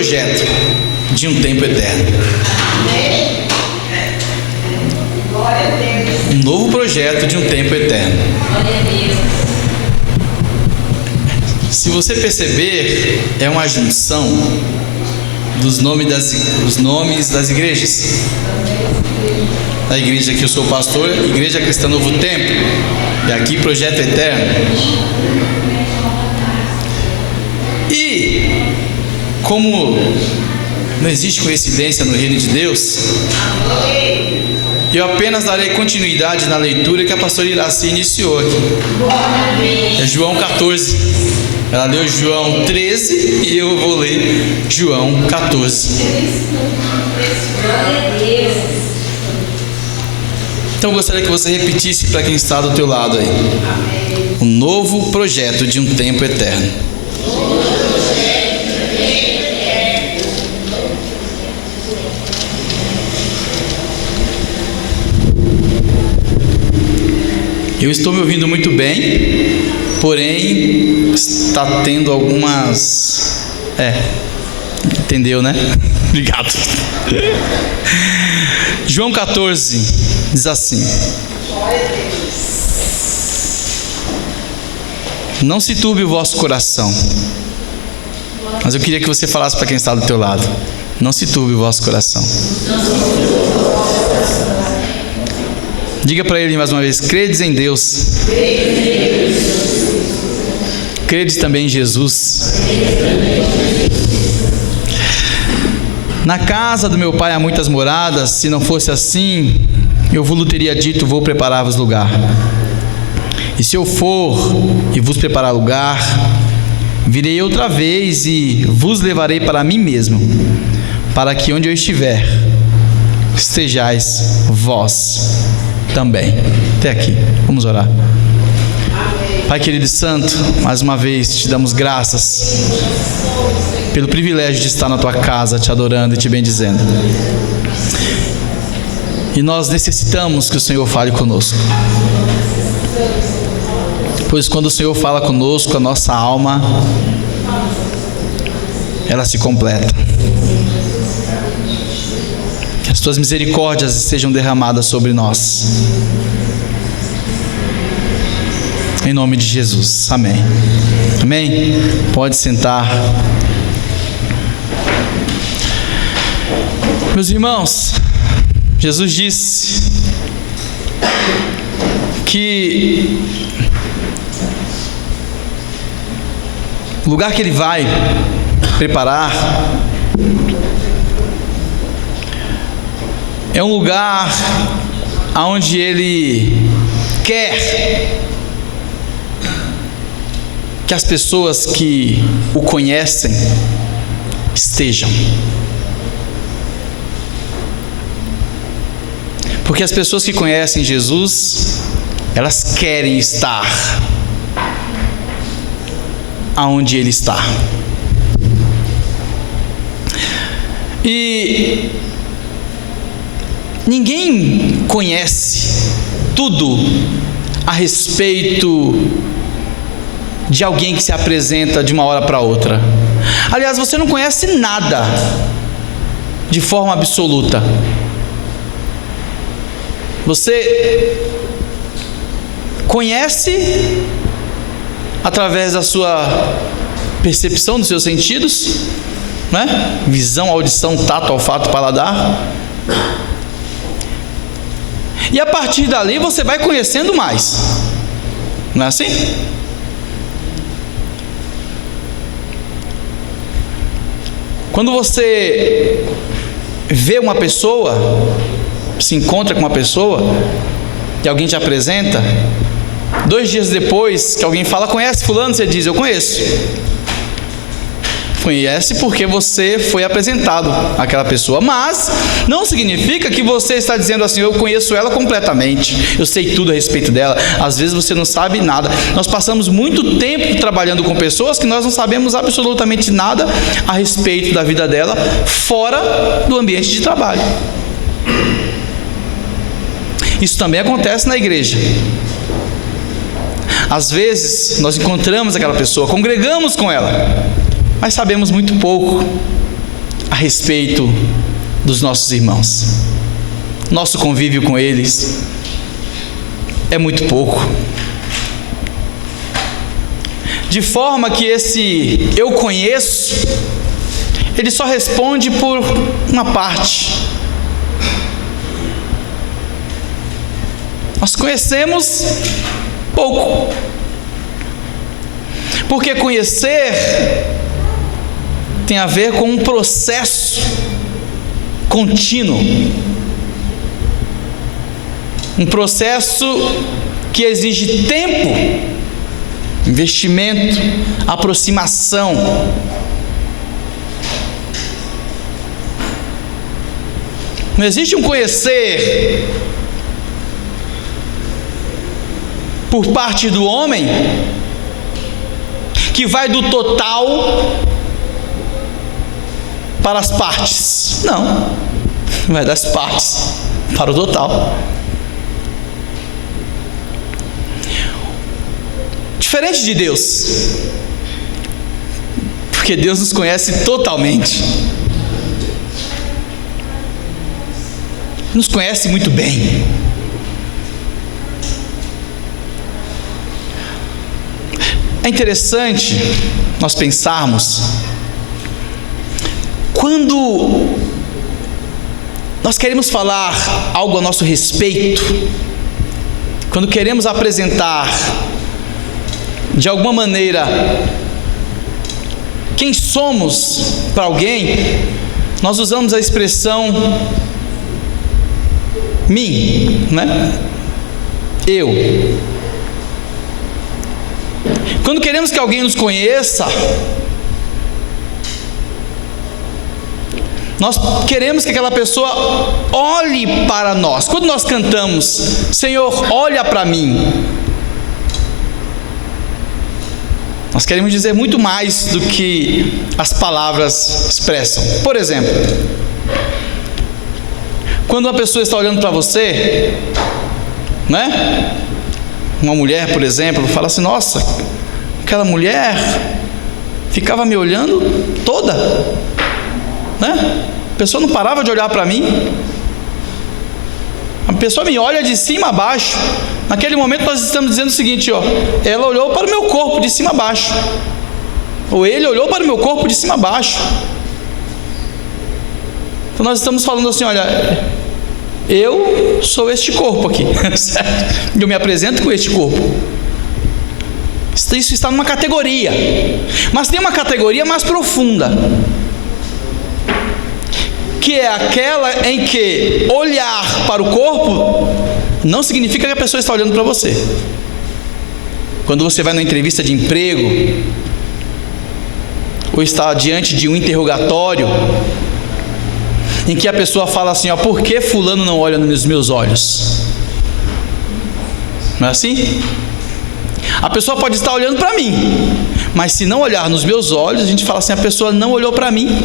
projeto de um tempo eterno. Um novo projeto de um tempo eterno. Se você perceber, é uma junção dos nomes das igrejas. Da igreja que eu sou pastor, Igreja Cristã Novo Tempo, e aqui Projeto Eterno. E como não existe coincidência no reino de Deus, eu apenas darei continuidade na leitura que a pastora Iraci iniciou aqui. É João 14. Ela leu João 13 e eu vou ler João 14. Então eu gostaria que você repetisse para quem está do teu lado aí. Um novo projeto de um tempo eterno. Eu estou me ouvindo muito bem, porém está tendo algumas... entendeu, né? Obrigado. João 14 diz assim: não se turbe o vosso coração. Mas eu queria que você falasse para quem está do teu lado: não se turbe o vosso coração. Diga para ele mais uma vez: credes em Deus, credes também em Jesus. Na casa do meu pai há muitas moradas. Se não fosse assim, eu vos teria dito: vou preparar-vos lugar. E se eu for e vos preparar lugar, virei outra vez e vos levarei para mim mesmo, para que onde eu estiver, estejais vós também. Até aqui, vamos orar. Pai querido e santo, mais uma vez te damos graças pelo privilégio de estar na tua casa, te adorando e te bendizendo. E nós necessitamos que o Senhor fale conosco, pois quando o Senhor fala conosco, a nossa alma, ela se completa. Que as tuas misericórdias sejam derramadas sobre nós, em nome de Jesus, amém. Amém? Pode sentar. Meus irmãos, Jesus disse que o lugar que Ele vai preparar é um lugar onde Ele quer que as pessoas que o conhecem estejam. Porque as pessoas que conhecem Jesus, elas querem estar aonde Ele está. E ninguém conhece tudo a respeito de alguém que se apresenta de uma hora para outra. Aliás, você não conhece nada de forma absoluta. Você conhece através da sua percepção dos seus sentidos, né? Visão, audição, tato, olfato, paladar. E a partir dali você vai conhecendo mais. Não é assim? Quando você vê uma pessoa, se encontra com uma pessoa e alguém te apresenta, 2 dias depois que alguém fala: conhece fulano? Você diz: eu conheço. Conhece porque você foi apresentado àquela pessoa, mas não significa que você está dizendo assim: eu conheço ela completamente, eu sei tudo a respeito dela. Às vezes você não sabe nada. Nós passamos muito tempo trabalhando com pessoas que nós não sabemos absolutamente nada a respeito da vida dela, fora do ambiente de trabalho. Isso também acontece na igreja. Às vezes nós encontramos aquela pessoa, congregamos com ela, mas sabemos muito pouco a respeito dos nossos irmãos. Nosso convívio com eles é muito pouco. De forma que esse eu conheço, ele só responde por uma parte. Nós conhecemos pouco. Porque conhecer tem a ver com um processo contínuo. Um processo que exige tempo, investimento, aproximação. Não existe um conhecer por parte do homem que vai do total para as partes. Não, vai das partes para o total. Diferente de Deus, porque Deus nos conhece totalmente, nos conhece muito bem. É interessante nós pensarmos, quando nós queremos falar algo a nosso respeito, quando queremos apresentar de alguma maneira quem somos para alguém, nós usamos a expressão mim, né? Eu. Quando queremos que alguém nos conheça, nós queremos que aquela pessoa olhe para nós. Quando nós cantamos, Senhor, olha para mim, nós queremos dizer muito mais do que as palavras expressam. Por exemplo, quando uma pessoa está olhando para você, né? Uma mulher, por exemplo, fala assim: nossa, aquela mulher ficava me olhando toda, né? A pessoa não parava de olhar para mim. A pessoa me olha de cima a baixo. Naquele momento nós estamos dizendo o seguinte, ó: ela olhou para o meu corpo de cima a baixo, ou ele olhou para o meu corpo de cima a baixo. Então nós estamos falando assim: olha, eu sou este corpo aqui, certo? Eu me apresento com este corpo. Isso está numa categoria, mas tem uma categoria mais profunda, que é aquela em que olhar para o corpo não significa que a pessoa está olhando para você. Quando você vai numa entrevista de emprego, ou está diante de um interrogatório, em que a pessoa fala assim: ó, por que fulano não olha nos meus olhos? Não é assim? A pessoa pode estar olhando para mim, mas se não olhar nos meus olhos, a gente fala assim: a pessoa não olhou para mim.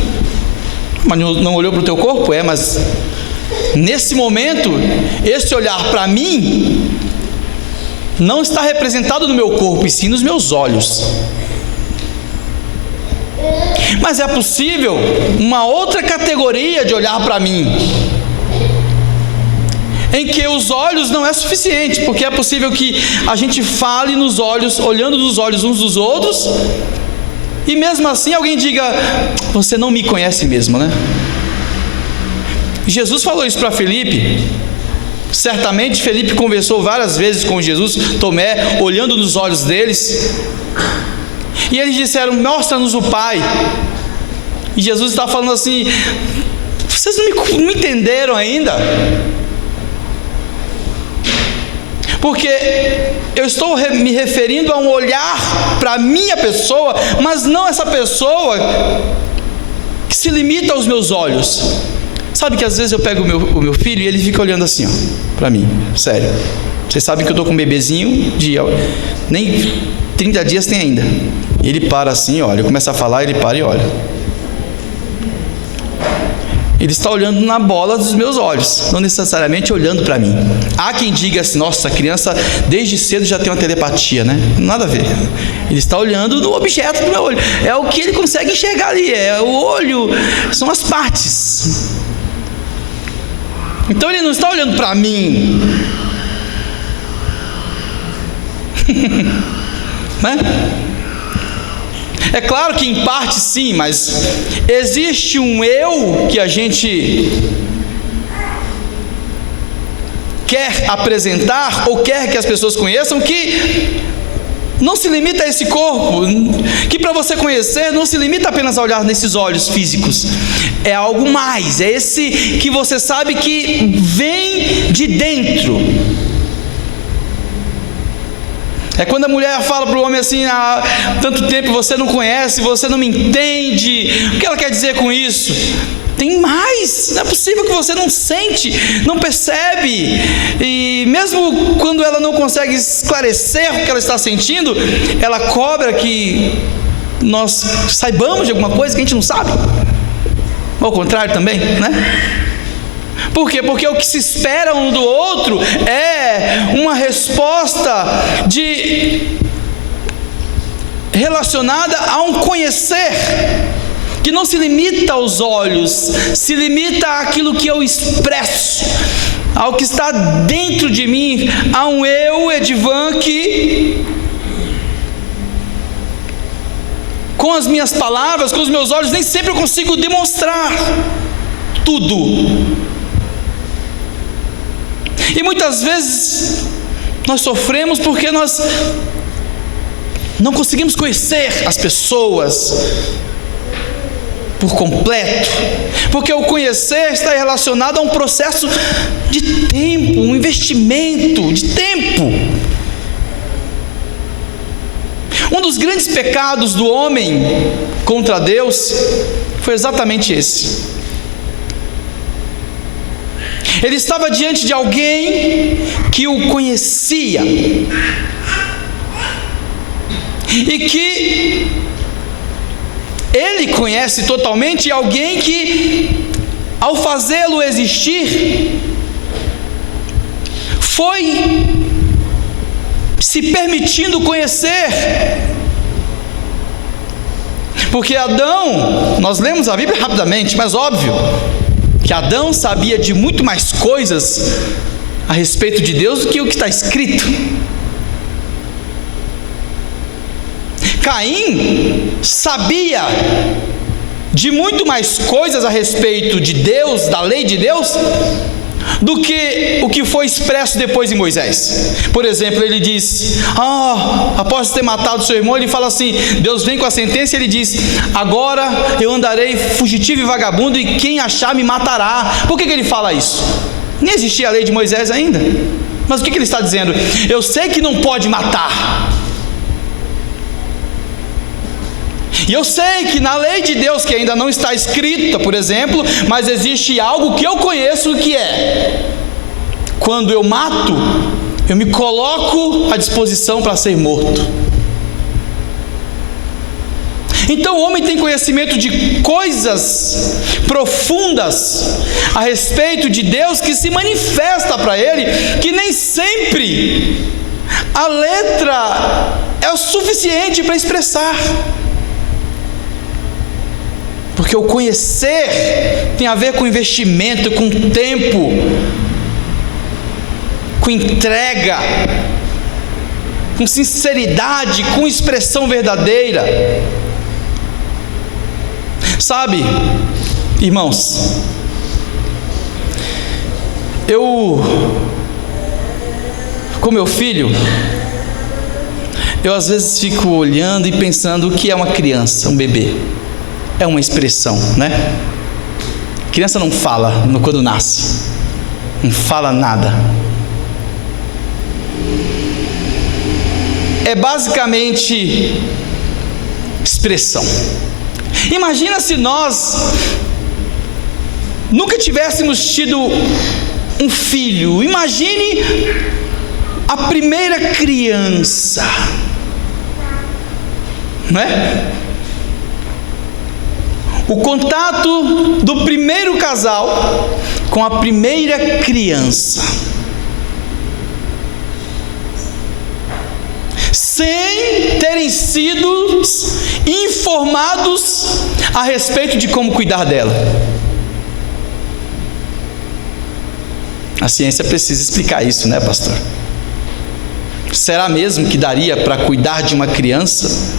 Mas não olhou para o teu corpo? É, mas nesse momento, esse olhar para mim não está representado no meu corpo, e sim nos meus olhos. Mas é possível uma outra categoria de olhar para mim, em que os olhos não é suficiente, porque é possível que a gente fale nos olhos, olhando nos olhos uns dos outros, e mesmo assim alguém diga: você não me conhece mesmo, né? Jesus falou isso para Felipe. Certamente Felipe conversou várias vezes com Jesus, Tomé, olhando nos olhos deles, e eles disseram: mostra-nos o Pai. E Jesus está falando assim: vocês não me entenderam ainda? Porque eu estou me referindo a um olhar para a minha pessoa, mas não essa pessoa que se limita aos meus olhos. Sabe que às vezes eu pego o meu filho e ele fica olhando assim, ó, para mim, sério. Vocês sabem que eu estou com um bebezinho de nem 30 dias tem ainda. Ele para assim, olha, eu começo a falar, ele para e olha. Ele está olhando na bola dos meus olhos, não necessariamente olhando para mim. Há quem diga assim: nossa, a criança desde cedo já tem uma telepatia, né? Nada a ver. Ele está olhando no objeto do meu olho. É o que ele consegue enxergar ali, é o olho, são as partes. Então ele não está olhando para mim. Né? É claro que em parte sim, mas existe um eu que a gente quer apresentar ou quer que as pessoas conheçam, que não se limita a esse corpo, que para você conhecer não se limita apenas a olhar nesses olhos físicos, é algo mais, é esse que você sabe que vem de dentro. É quando a mulher fala para o homem assim: há tanto tempo você não conhece, você não me entende. O que ela quer dizer com isso? Tem mais, não é possível que você não sente, não percebe. E mesmo quando ela não consegue esclarecer o que ela está sentindo, ela cobra que nós saibamos de alguma coisa que a gente não sabe. Ao contrário também, né? Por quê? Porque o que se espera um do outro é uma resposta relacionada a um conhecer, que não se limita aos olhos, se limita àquilo que eu expresso, ao que está dentro de mim, a um eu, Edivan, que com as minhas palavras, com os meus olhos, nem sempre eu consigo demonstrar tudo. E muitas vezes nós sofremos porque nós não conseguimos conhecer as pessoas por completo, porque o conhecer está relacionado a um processo de tempo, um investimento de tempo. Um dos grandes pecados do homem contra Deus foi exatamente esse. Ele estava diante de alguém que o conhecia e que ele conhece totalmente, alguém que, ao fazê-lo existir, foi se permitindo conhecer. Porque Adão, nós lemos a Bíblia rapidamente, mas óbvio que Adão sabia de muito mais coisas a respeito de Deus do que o que está escrito. Caim sabia de muito mais coisas a respeito de Deus, da lei de Deus, do que o que foi expresso depois em Moisés. Por exemplo, ele diz: após ter matado seu irmão, ele fala assim, Deus vem com a sentença e ele diz: agora eu andarei fugitivo e vagabundo, e quem achar me matará. Por que ele fala isso? Nem existia a lei de Moisés ainda. Mas o que ele está dizendo? Eu sei que não pode matar, e eu sei que na lei de Deus, que ainda não está escrita, por exemplo, mas existe algo que eu conheço, que é: quando eu mato, eu me coloco à disposição para ser morto. Então o homem tem conhecimento de coisas profundas a respeito de Deus, que se manifesta para ele, que nem sempre a letra é o suficiente para expressar. Porque o conhecer tem a ver com investimento, com tempo, com entrega, com sinceridade, com expressão verdadeira. Sabe, irmãos, com meu filho, eu às vezes fico olhando e pensando o que é uma criança, um bebê. É uma expressão, né? Criança não fala quando nasce, não fala nada. É basicamente expressão. Imagina se nós nunca tivéssemos tido um filho. Imagine a primeira criança, não é? o contato do primeiro casal com a primeira criança, sem terem sido informados a respeito de como cuidar dela. A ciência precisa explicar isso, né, pastor? Será mesmo que daria para cuidar de uma criança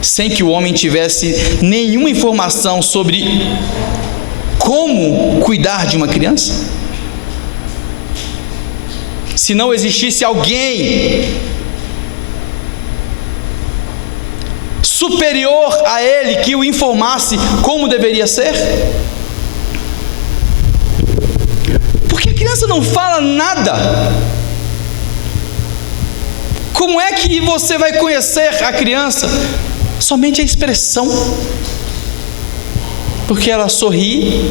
sem que o homem tivesse nenhuma informação sobre como cuidar de uma criança? Se não existisse alguém superior a ele que o informasse como deveria ser? Porque a criança não fala nada. Como é que você vai conhecer a criança? Somente a expressão. Porque ela sorri,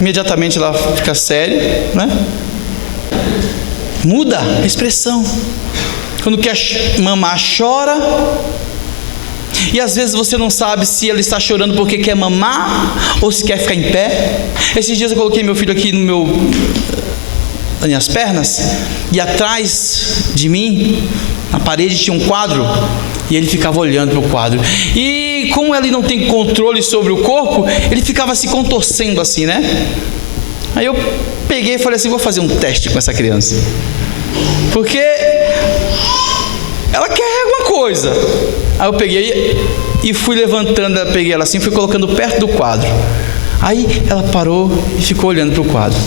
imediatamente ela fica séria, né? Muda a expressão. Quando quer mamar, chora. E às vezes você não sabe se ela está chorando porque quer mamar ou se quer ficar em pé. Esses dias eu coloquei meu filho aqui nas minhas pernas, e atrás de mim, na parede, tinha um quadro, e ele ficava olhando para o quadro. E como ele não tem controle sobre o corpo, ele ficava se contorcendo assim, né? Aí eu peguei e falei assim: vou fazer um teste com essa criança, porque ela quer alguma coisa. Aí eu peguei e fui levantando, peguei ela assim, fui colocando perto do quadro. Aí ela parou e ficou olhando para o quadro.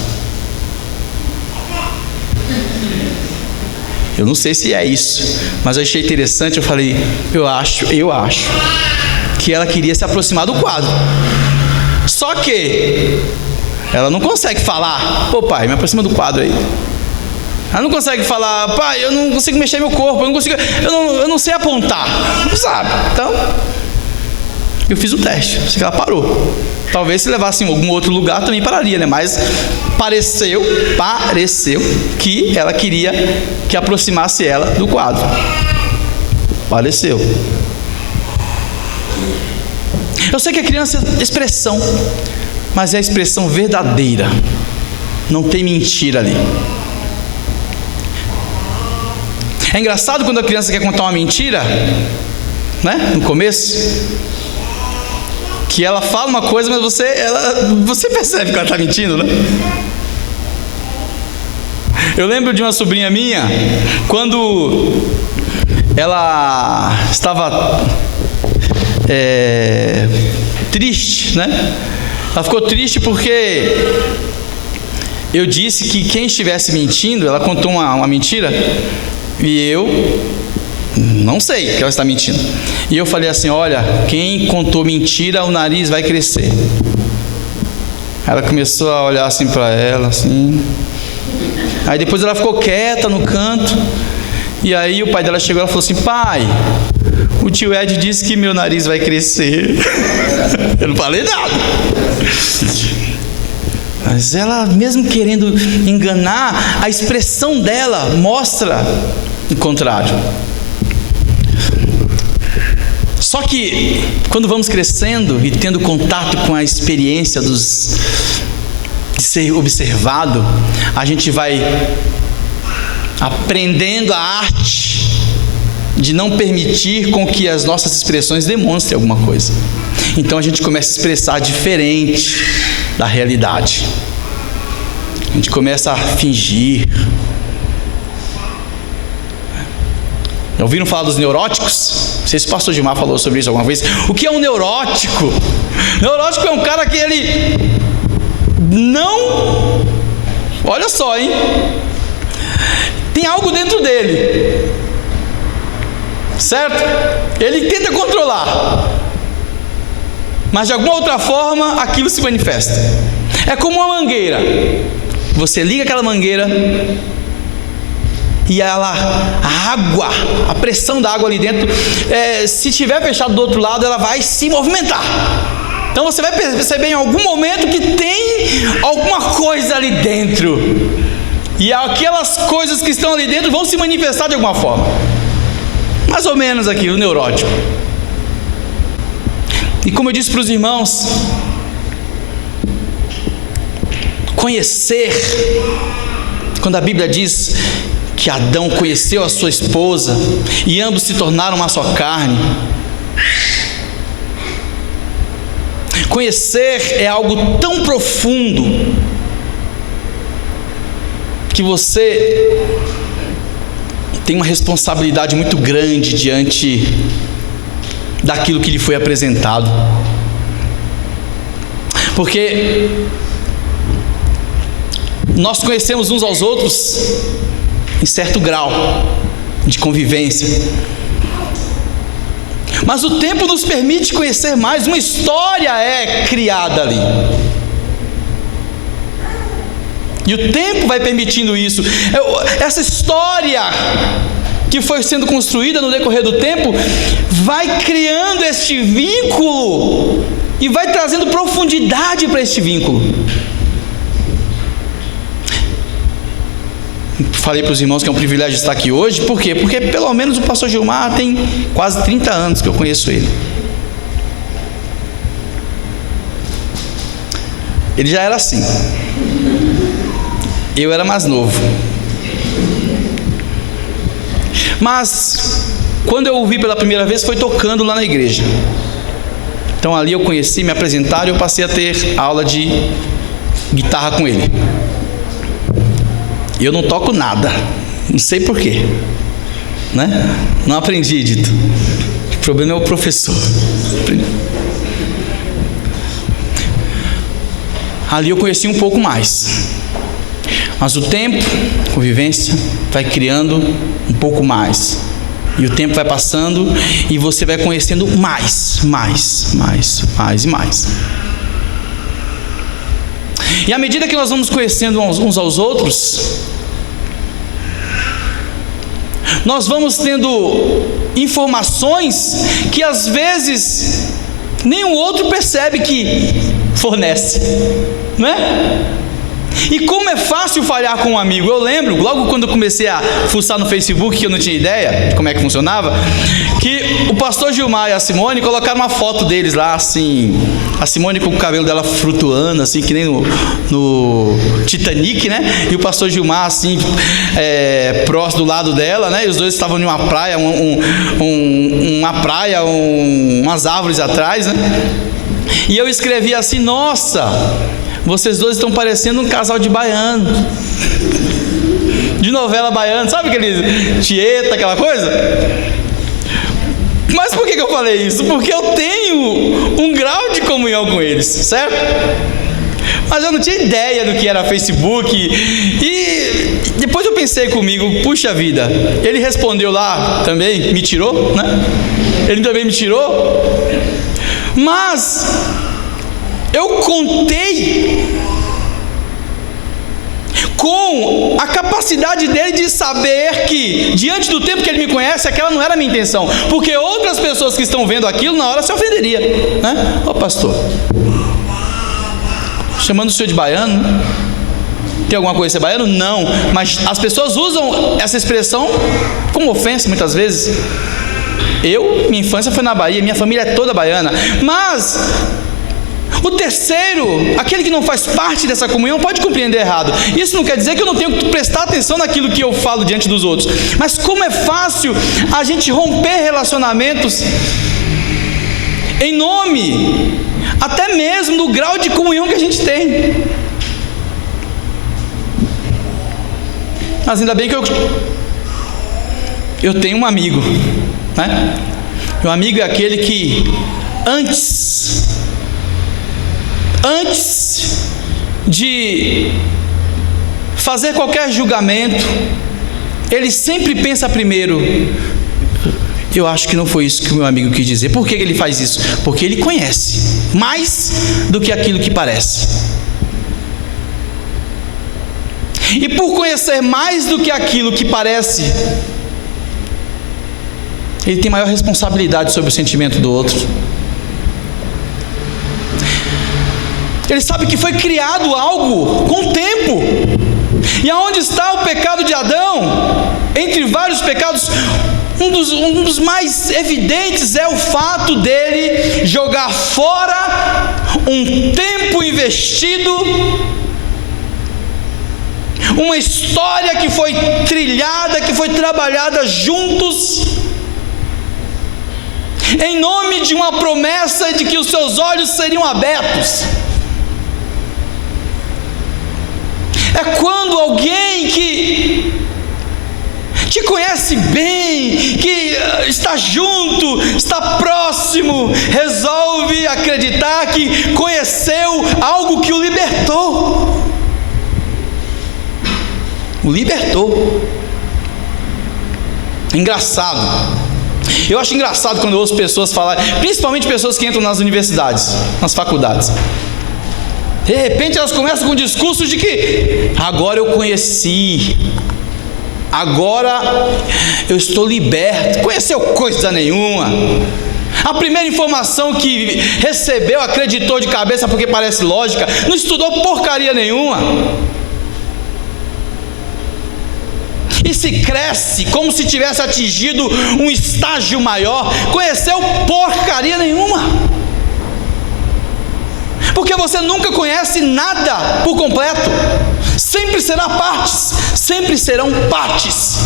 Eu não sei se é isso, mas eu achei interessante. Eu falei: eu acho que ela queria se aproximar do quadro. Só que ela não consegue falar: pô, pai, me aproxima do quadro aí. Ela não consegue falar: pai, eu não consigo mexer meu corpo, eu não sei apontar. Não sabe. Então, eu fiz o teste, sei que ela parou. Talvez se levasse em algum outro lugar também pararia, né? Mas pareceu que ela queria que aproximasse ela do quadro. Pareceu. Eu sei que a criança é expressão, mas é a expressão verdadeira. Não tem mentira ali. É engraçado quando a criança quer contar uma mentira, né? No começo, que ela fala uma coisa, mas você percebe que ela está mentindo, né? Eu lembro de uma sobrinha minha, quando ela estava triste, né? Ela ficou triste porque eu disse que quem estivesse mentindo, ela contou uma mentira, e eu não sei que ela está mentindo. E eu falei assim: olha, quem contou mentira, o nariz vai crescer. Ela começou a olhar assim para ela, assim. Aí depois ela ficou quieta no canto. E aí o pai dela chegou e falou assim: pai, o tio Ed disse que meu nariz vai crescer. Eu não falei nada. Mas ela, mesmo querendo enganar, a expressão dela mostra o contrário. Só que quando vamos crescendo e tendo contato com a experiência de ser observado, a gente vai aprendendo a arte de não permitir com que as nossas expressões demonstrem alguma coisa. Então a gente começa a expressar diferente da realidade. A gente começa a fingir. Já ouviram falar dos neuróticos? Não sei se o pastor Gilmar falou sobre isso alguma vez. O que é um neurótico? Neurótico é um cara que ele não... Olha só, hein? Tem algo dentro dele, certo? Ele tenta controlar, mas de alguma outra forma aquilo se manifesta. É como uma mangueira. Você liga aquela mangueira e a pressão da água ali dentro, se tiver fechado do outro lado, ela vai se movimentar. Então você vai perceber em algum momento que tem alguma coisa ali dentro, e aquelas coisas que estão ali dentro vão se manifestar de alguma forma. Mais ou menos aqui, o neurótico. E como eu disse para os irmãos, conhecer, quando a Bíblia diz que Adão conheceu a sua esposa e ambos se tornaram uma só carne, conhecer é algo tão profundo que você tem uma responsabilidade muito grande diante daquilo que lhe foi apresentado, porque nós conhecemos uns aos outros em certo grau de convivência, mas o tempo nos permite conhecer mais. Uma história é criada ali, e o tempo vai permitindo isso. Essa história que foi sendo construída no decorrer do tempo vai criando este vínculo e vai trazendo profundidade para este vínculo. Falei para os irmãos que é um privilégio estar aqui hoje. Por quê? Porque pelo menos o pastor Gilmar tem quase 30 anos que eu conheço ele. Ele já era assim. Eu era mais novo. Mas quando eu o vi pela primeira vez foi tocando lá na igreja. Então ali eu conheci, me apresentaram e eu passei a ter aula de guitarra com ele. Eu não toco nada, não sei porquê, né? Não aprendi, Edito. O problema é o professor. Ali eu conheci um pouco mais, mas o tempo, a convivência, vai criando um pouco mais, e o tempo vai passando e você vai conhecendo mais e mais. E à medida que nós vamos conhecendo uns aos outros, nós vamos tendo informações que às vezes nem o outro percebe que fornece, não é? E como é fácil falhar com um amigo. Eu lembro, logo quando eu comecei a fuçar no Facebook, que eu não tinha ideia de como é que funcionava, que o pastor Gilmar e a Simone colocaram uma foto deles lá, assim, a Simone com o cabelo dela flutuando, assim, que nem no Titanic, né? E o pastor Gilmar, assim, próximo do lado dela, né? E os dois estavam em uma praia, umas árvores atrás, né? E eu escrevi assim: nossa, vocês dois estão parecendo um casal de baiano, de novela baiana, sabe aquele Tieta, aquela coisa? Mas por que eu falei isso? Porque eu tenho um grau de comunhão com eles, certo? Mas eu não tinha ideia do que era Facebook. E depois eu pensei comigo: puxa vida, ele respondeu lá também, me tirou, né? Ele também me tirou. Mas eu contei com a capacidade dele de saber que, diante do tempo que ele me conhece, aquela não era a minha intenção, porque outras pessoas que estão vendo aquilo na hora se ofenderiam, né? Ô pastor, chamando o senhor de baiano, né? Tem alguma coisa de ser baiano? Não, mas as pessoas usam essa expressão como ofensa muitas vezes. Minha infância foi na Bahia, minha família é toda baiana, mas o terceiro, aquele que não faz parte dessa comunhão, pode compreender errado. Isso não quer dizer que eu não tenho que prestar atenção naquilo que eu falo diante dos outros, mas como é fácil a gente romper relacionamentos em nome até mesmo do grau de comunhão que a gente tem. Mas ainda bem que eu tenho um amigo, né? Meu amigo é aquele que antes de fazer qualquer julgamento, ele sempre pensa primeiro: eu acho que não foi isso que o meu amigo quis dizer. Por que ele faz isso? Porque ele conhece mais do que aquilo que parece. E por conhecer mais do que aquilo que parece, ele tem maior responsabilidade sobre o sentimento do outro. Ele sabe que foi criado algo com o tempo. E aonde está o pecado de Adão? Entre vários pecados, Um dos mais evidentes é o fato dele jogar fora um tempo investido, uma história que foi trilhada, que foi trabalhada juntos, em nome de uma promessa de que os seus olhos seriam abertos. É quando alguém que te conhece bem, que está junto, está próximo, resolve acreditar que conheceu algo que o libertou. O libertou. Engraçado. Eu acho engraçado quando eu ouço pessoas falarem, principalmente pessoas que entram nas universidades, nas faculdades. De repente elas começam com o discurso de que agora eu conheci, agora eu estou liberto. Conheceu coisa nenhuma. A primeira informação que recebeu, acreditou de cabeça porque parece lógica, não estudou porcaria nenhuma. E se cresce como se tivesse atingido um estágio maior, conheceu porcaria nenhuma. Porque você nunca conhece nada por completo. Sempre será partes, sempre serão partes.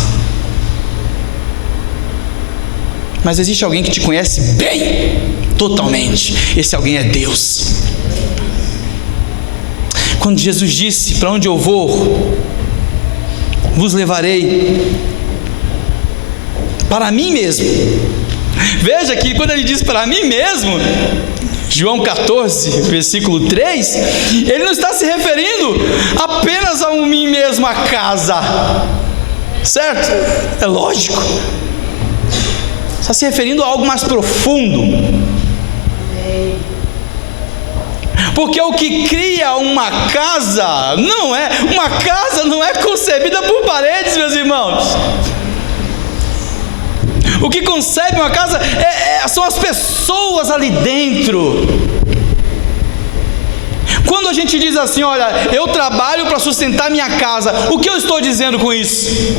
Mas existe alguém que te conhece bem, totalmente. Esse alguém é Deus. Quando Jesus disse: para onde eu vou, vos levarei para mim mesmo. Veja que quando ele diz para mim mesmo, João 14, versículo 3, ele não está se referindo apenas a mim mesmo, a casa, certo? É lógico. Está se referindo a algo mais profundo. Porque o que cria uma casa não é concebida por paredes, meus irmãos. O que concebe uma casa são as pessoas ali dentro. Quando a gente diz assim: olha, eu trabalho para sustentar minha casa, o que eu estou dizendo com isso?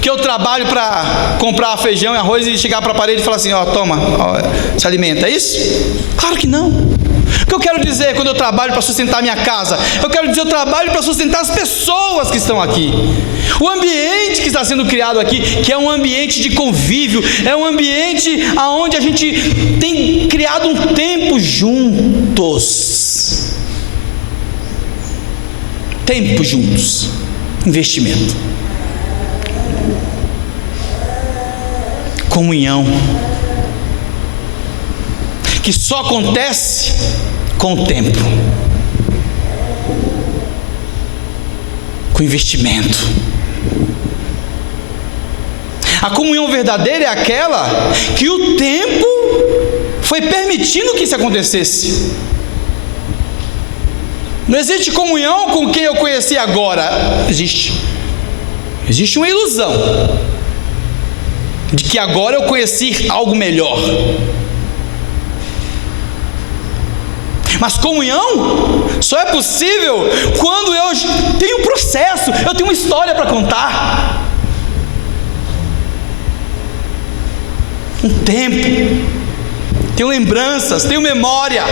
Que eu trabalho para comprar feijão e arroz e chegar para a parede e falar assim: ó, toma, ó, se alimenta, é isso? Claro que não. O que eu quero dizer quando eu trabalho para sustentar minha casa? Eu quero dizer, eu trabalho para sustentar as pessoas que estão aqui. O ambiente que está sendo criado aqui, que é um ambiente de convívio, é um ambiente onde a gente tem criado um tempo juntos. Tempo juntos. Investimento. Comunhão. Que só acontece com o tempo, com investimento. A comunhão verdadeira é aquela que o tempo foi permitindo que isso acontecesse. Não existe comunhão com quem eu conheci agora. Existe uma ilusão de que agora eu conheci algo melhor. Mas comunhão só é possível quando eu tenho um processo, eu tenho uma história para contar. Um tempo, tenho lembranças, tenho memória.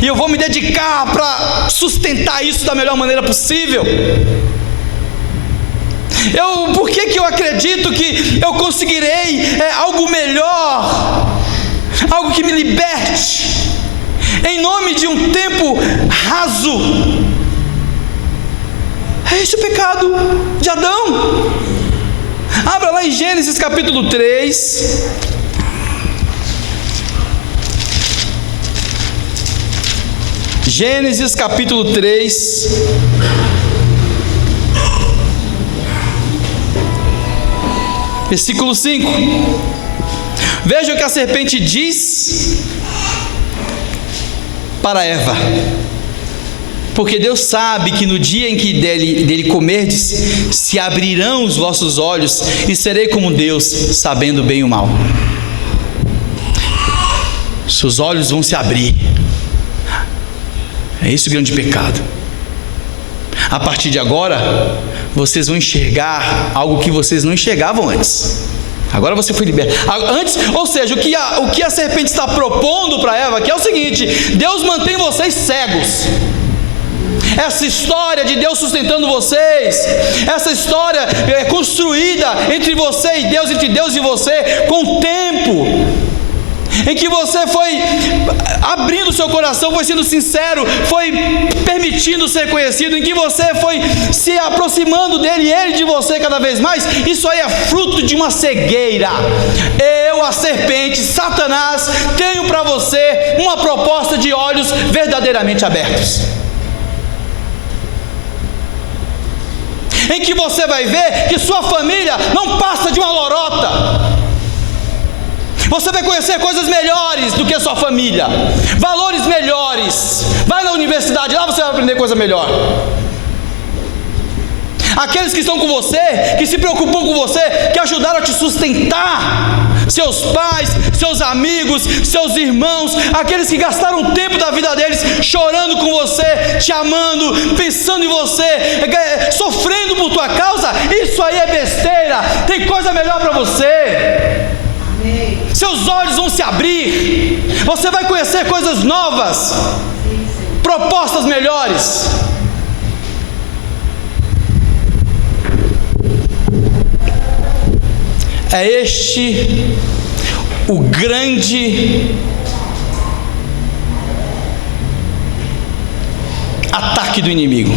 E eu vou me dedicar para sustentar isso da melhor maneira possível. Por que eu acredito que eu conseguirei algo melhor, algo que me liberte, em nome de um tempo raso? É esse o pecado de Adão. Abra lá em Gênesis capítulo 3. Gênesis capítulo 3. Versículo 5. Veja o que a serpente diz para Eva: porque Deus sabe que no dia em que dele comerdes, se abrirão os vossos olhos e serei como Deus, sabendo o bem e o mal. Seus olhos vão se abrir. É esse o grande pecado. A partir de agora, vocês vão enxergar algo que vocês não enxergavam antes. Agora você foi liberto. Antes, ou seja, o que a serpente está propondo para Eva aqui é o seguinte: Deus mantém vocês cegos. Essa história de Deus sustentando vocês, essa história construída entre você e Deus, entre Deus e você, com o tempo, em que você foi abrindo seu coração, foi sendo sincero, foi permitindo ser conhecido, em que você foi se aproximando dele e ele de você cada vez mais. Isso aí é fruto de uma cegueira. Eu, a serpente, Satanás, tenho para você uma proposta de olhos verdadeiramente abertos, em que você vai ver que sua família não passa de uma lorota. Você vai conhecer coisas melhores do que a sua família, valores melhores. Vai na universidade, lá você vai aprender coisa melhor. Aqueles que estão com você, que se preocupam com você, que ajudaram a te sustentar, seus pais, seus amigos, seus irmãos, aqueles que gastaram tempo da vida deles chorando com você, te amando, pensando em você, sofrendo por tua causa. Isso aí é besteira. Tem coisa melhor para você. Seus olhos vão se abrir, você vai conhecer coisas novas, propostas melhores. É este o grande ataque do inimigo.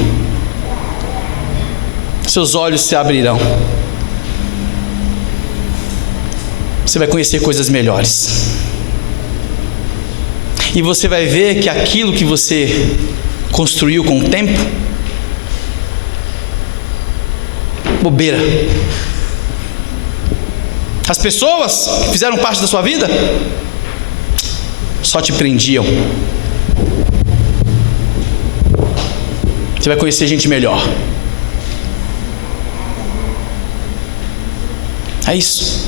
Seus olhos se abrirão. Você vai conhecer coisas melhores. E você vai ver que aquilo que você construiu com o tempo, bobeira. As pessoas que fizeram parte da sua vida só te prendiam. Você vai conhecer gente melhor. É isso.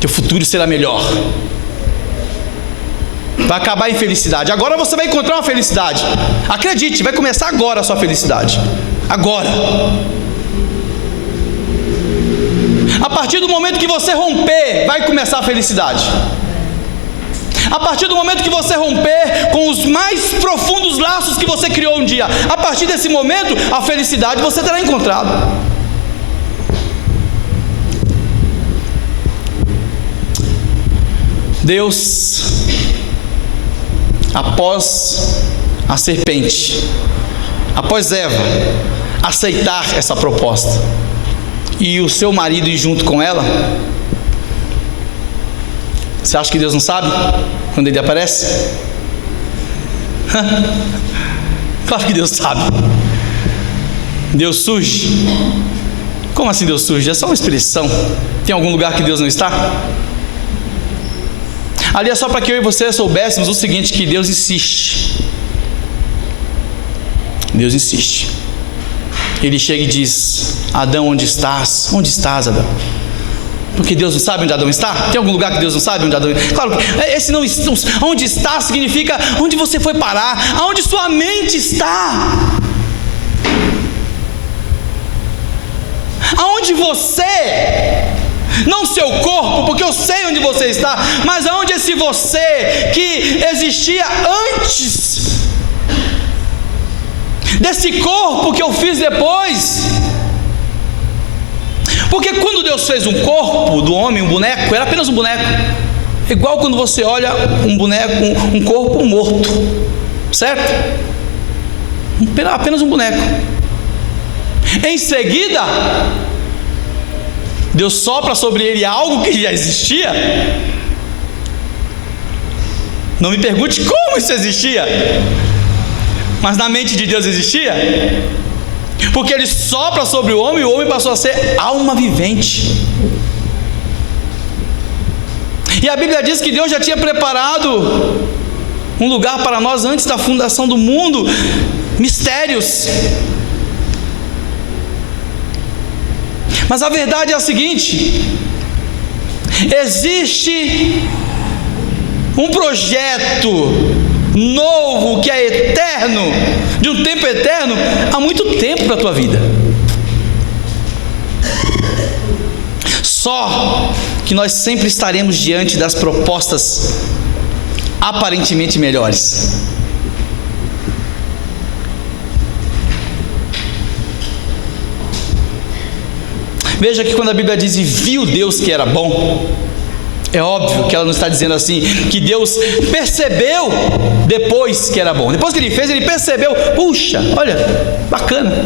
Teu futuro será melhor. Vai acabar em felicidade. Agora você vai encontrar uma felicidade. Acredite, vai começar agora a sua felicidade. Agora. A partir do momento que você romper, vai começar a felicidade. A partir do momento que você romper com os mais profundos laços que você criou um dia, a partir desse momento, a felicidade você terá encontrado. Deus, após a serpente, após Eva aceitar essa proposta e o seu marido ir junto com ela, você acha que Deus não sabe quando ele aparece? Claro que Deus sabe. Deus surge. Como assim Deus surge? É só uma expressão. Tem algum lugar que Deus não está? Ali é só para que eu e você soubéssemos o seguinte, que Deus insiste. Deus insiste. Ele chega e diz: Adão, onde estás? Onde estás, Adão? Porque Deus não sabe onde Adão está? Tem algum lugar que Deus não sabe onde Adão está? Claro que esse não, onde está significa onde você foi parar, aonde sua mente está, aonde você, não seu corpo, porque eu sei onde você está, mas aonde esse você que existia antes desse corpo que eu fiz depois. Porque quando Deus fez um corpo do homem, um boneco, era apenas um boneco. Igual quando você olha um boneco, um corpo morto, certo? Apenas um boneco. Em seguida, Deus sopra sobre ele algo que já existia. Não me pergunte como isso existia, mas na mente de Deus existia. Porque ele sopra sobre o homem e o homem passou a ser alma vivente. E a Bíblia diz que Deus já tinha preparado um lugar para nós antes da fundação do mundo. Mistérios. Mas a verdade é a seguinte: existe um projeto novo, que é eterno, de um tempo eterno, há muito tempo para a tua vida. Só que nós sempre estaremos diante das propostas aparentemente melhores. Veja que quando a Bíblia diz: e viu Deus que era bom, é óbvio que ela não está dizendo assim, que Deus percebeu depois que era bom. Depois que ele fez, ele percebeu: puxa, olha, bacana,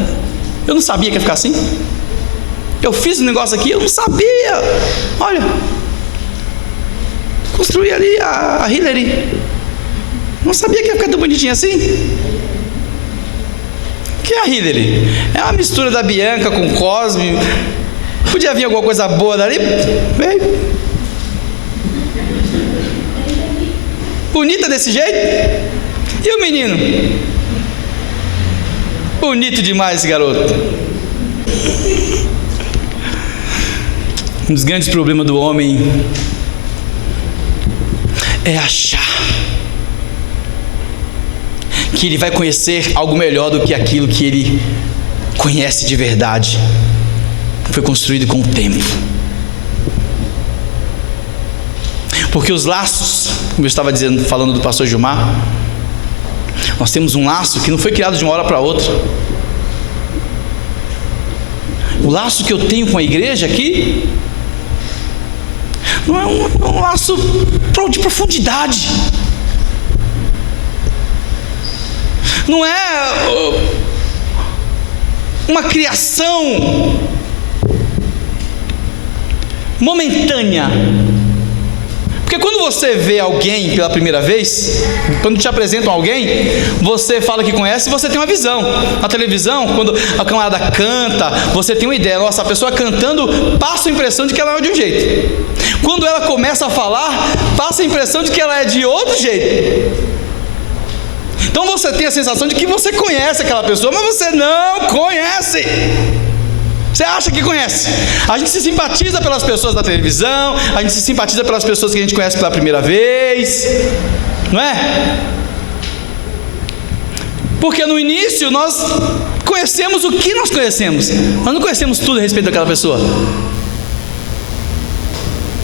eu não sabia que ia ficar assim. Eu fiz um negócio aqui, eu não sabia. Olha, construí ali a Hillary, não sabia que ia ficar tão bonitinho assim. O que é a Hillary? É uma mistura da Bianca com o Cosme. Podia vir alguma coisa boa dali. Veio. Bonita desse jeito. E o menino? Bonito demais esse garoto. Um dos grandes problemas do homem é achar que ele vai conhecer algo melhor do que aquilo que ele conhece de verdade. Foi construído com o tempo. Porque os laços, como eu estava dizendo, falando do pastor Gilmar, nós temos um laço que não foi criado de uma hora para outra. O laço que eu tenho com a igreja aqui não é um laço de profundidade. Não é uma criação momentânea. Porque quando você vê alguém pela primeira vez, quando te apresentam alguém, você fala que conhece e você tem uma visão. Na televisão, quando a camarada canta, você tem uma ideia. Nossa, a pessoa cantando passa a impressão de que ela é de um jeito. Quando ela começa a falar, passa a impressão de que ela é de outro jeito. Então você tem a sensação de que você conhece aquela pessoa, mas você não conhece. Você acha que conhece? A gente se simpatiza pelas pessoas da televisão, a gente se simpatiza pelas pessoas que a gente conhece pela primeira vez, não é? Porque no início nós conhecemos o que nós conhecemos, nós não conhecemos tudo a respeito daquela pessoa.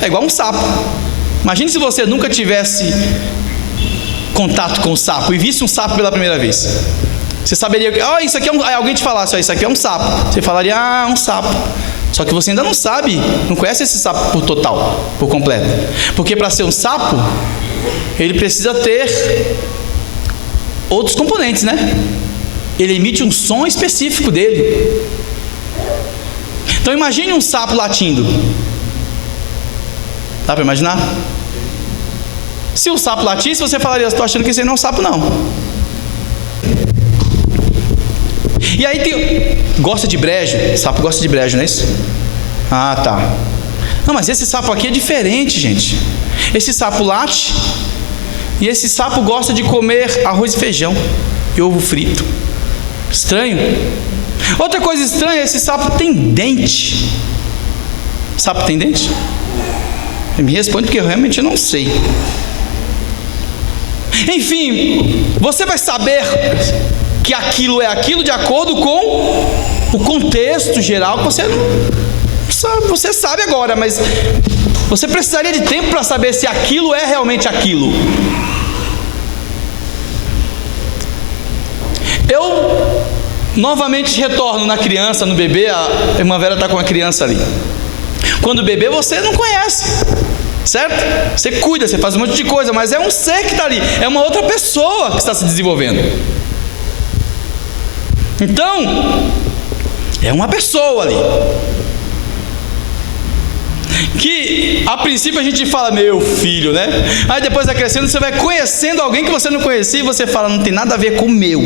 É igual um sapo. Imagine se você nunca tivesse contato com o sapo e visse um sapo pela primeira vez. Você saberia, isso aqui alguém te falasse, isso aqui é um sapo. Você falaria, um sapo. Só que você ainda não sabe, não conhece esse sapo por total, por completo. Porque para ser um sapo, ele precisa ter outros componentes, né? Ele emite um som específico dele. Então imagine um sapo latindo. Dá para imaginar? Se o sapo latisse, você falaria, estou achando que esse não é um sapo não. E aí tem... Gosta de brejo? Sapo gosta de brejo, não é isso? Ah, tá. Não, mas esse sapo aqui é diferente, gente. Esse sapo late e esse sapo gosta de comer arroz e feijão e ovo frito. Estranho. Outra coisa estranha, esse sapo tem dente. Sapo tem dente? Me responde porque eu realmente não sei. Enfim, você vai saber que aquilo é aquilo de acordo com o contexto geral que você sabe agora, mas você precisaria de tempo para saber se aquilo é realmente aquilo. Eu novamente retorno na criança, no bebê. A irmã Vera está com a criança ali. Quando bebê você não conhece, certo? Você cuida, você faz um monte de coisa, mas é um ser que está ali, é uma outra pessoa que está se desenvolvendo. Então, é uma pessoa ali, que a princípio a gente fala, meu filho, né? Aí depois vai crescendo, você vai conhecendo alguém que você não conhecia e você fala, não tem nada a ver com o meu.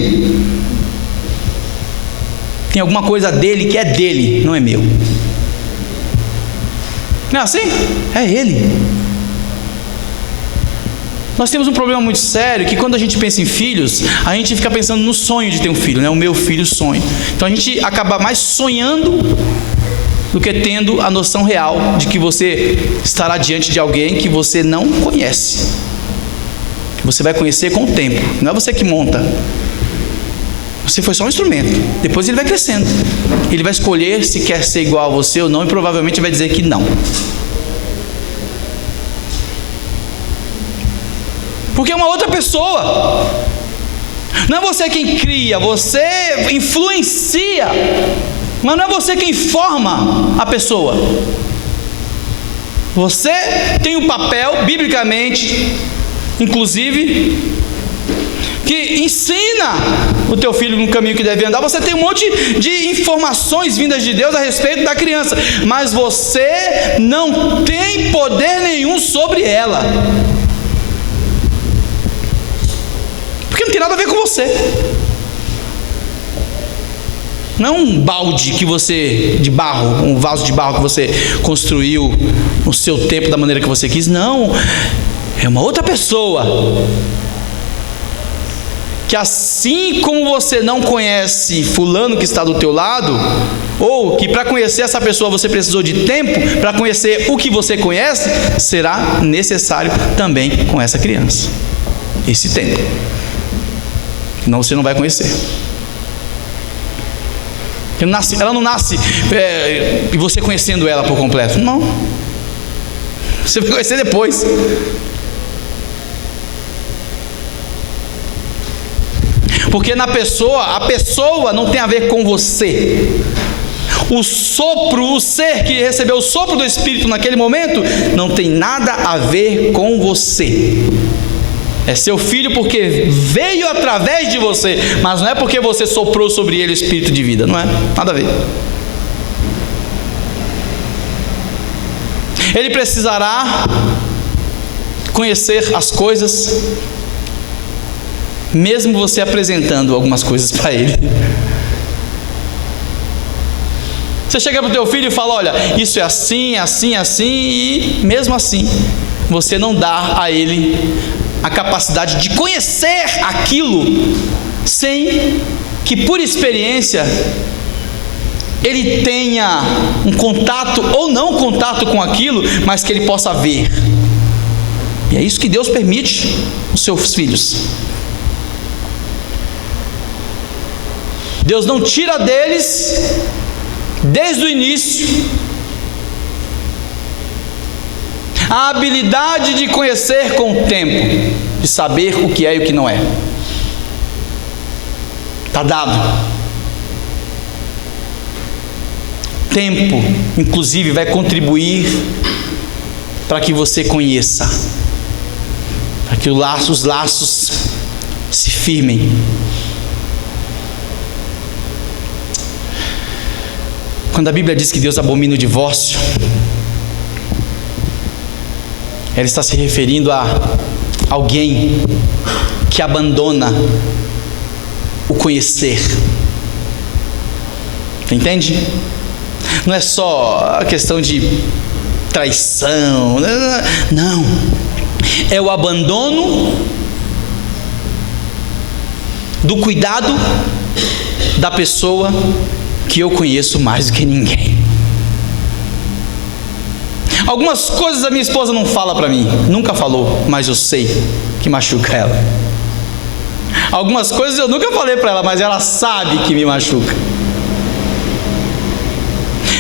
Tem alguma coisa dele que é dele, não é meu. Não é assim? É ele. Nós temos um problema muito sério, que quando a gente pensa em filhos, a gente fica pensando no sonho de ter um filho, né? O meu filho sonho. Então a gente acaba mais sonhando do que tendo a noção real de que você estará diante de alguém que você não conhece. Você vai conhecer com o tempo. Não é você que monta. Você foi só um instrumento. Depois ele vai crescendo. Ele vai escolher se quer ser igual a você ou não, e provavelmente vai dizer que não. Porque é uma outra pessoa. Não é você quem cria, você influencia, mas não é você quem forma a pessoa. Você tem um papel, biblicamente, inclusive, que ensina o teu filho no caminho que deve andar. Você tem um monte de informações vindas de Deus a respeito da criança, mas você não tem poder nenhum sobre ela, porque não tem nada a ver com você. Não é um balde que você, de barro, um vaso de barro que você construiu no seu tempo da maneira que você quis. Não, é uma outra pessoa, que assim como você não conhece fulano que está do teu lado, ou que para conhecer essa pessoa você precisou de tempo para conhecer o que você conhece, será necessário também com essa criança esse tempo. Senão você não vai conhecer. Ela não nasce e você conhecendo ela por completo. Não. Você vai conhecer depois. Porque na pessoa, a pessoa não tem a ver com você. O sopro, o ser que recebeu o sopro do Espírito naquele momento, não tem nada a ver com você. É seu filho porque veio através de você, mas não é porque você soprou sobre ele o Espírito de vida. Não é, nada a ver. Ele precisará conhecer as coisas, mesmo você apresentando algumas coisas para ele. Você chega para o teu filho e fala: olha, isso é assim, assim, assim, e mesmo assim você não dá a ele a capacidade de conhecer aquilo, sem que por experiência ele tenha um contato ou não contato com aquilo, mas que ele possa ver. E é isso que Deus permite os seus filhos. Deus não tira deles desde o início a habilidade de conhecer com o tempo, de saber o que é e o que não é. Está dado. Tempo, inclusive, vai contribuir para que você conheça, para que os laços se firmem. Quando a Bíblia diz que Deus abomina o divórcio, ela está se referindo a alguém que abandona o conhecer. Entende? Não é só a questão de traição, não. É o abandono do cuidado da pessoa que eu conheço mais do que ninguém. Algumas coisas a minha esposa não fala para mim, nunca falou, mas eu sei que machuca ela. Algumas coisas eu nunca falei para ela, mas ela sabe que me machuca.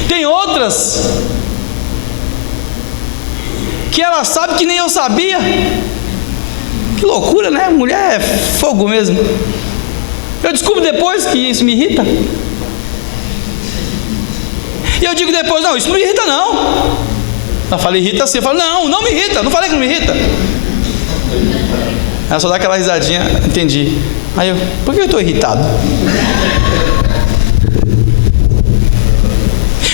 Tem outras que ela sabe que nem eu sabia. Que loucura, né? Mulher é fogo mesmo. Eu descubro depois que isso me irrita. E eu digo depois: não, isso não me irrita não. Eu falei: irrita sim. Eu falo: não me irrita. Não falei que não me irrita. Ela só dá aquela risadinha. Entendi. Aí eu: por que eu estou irritado?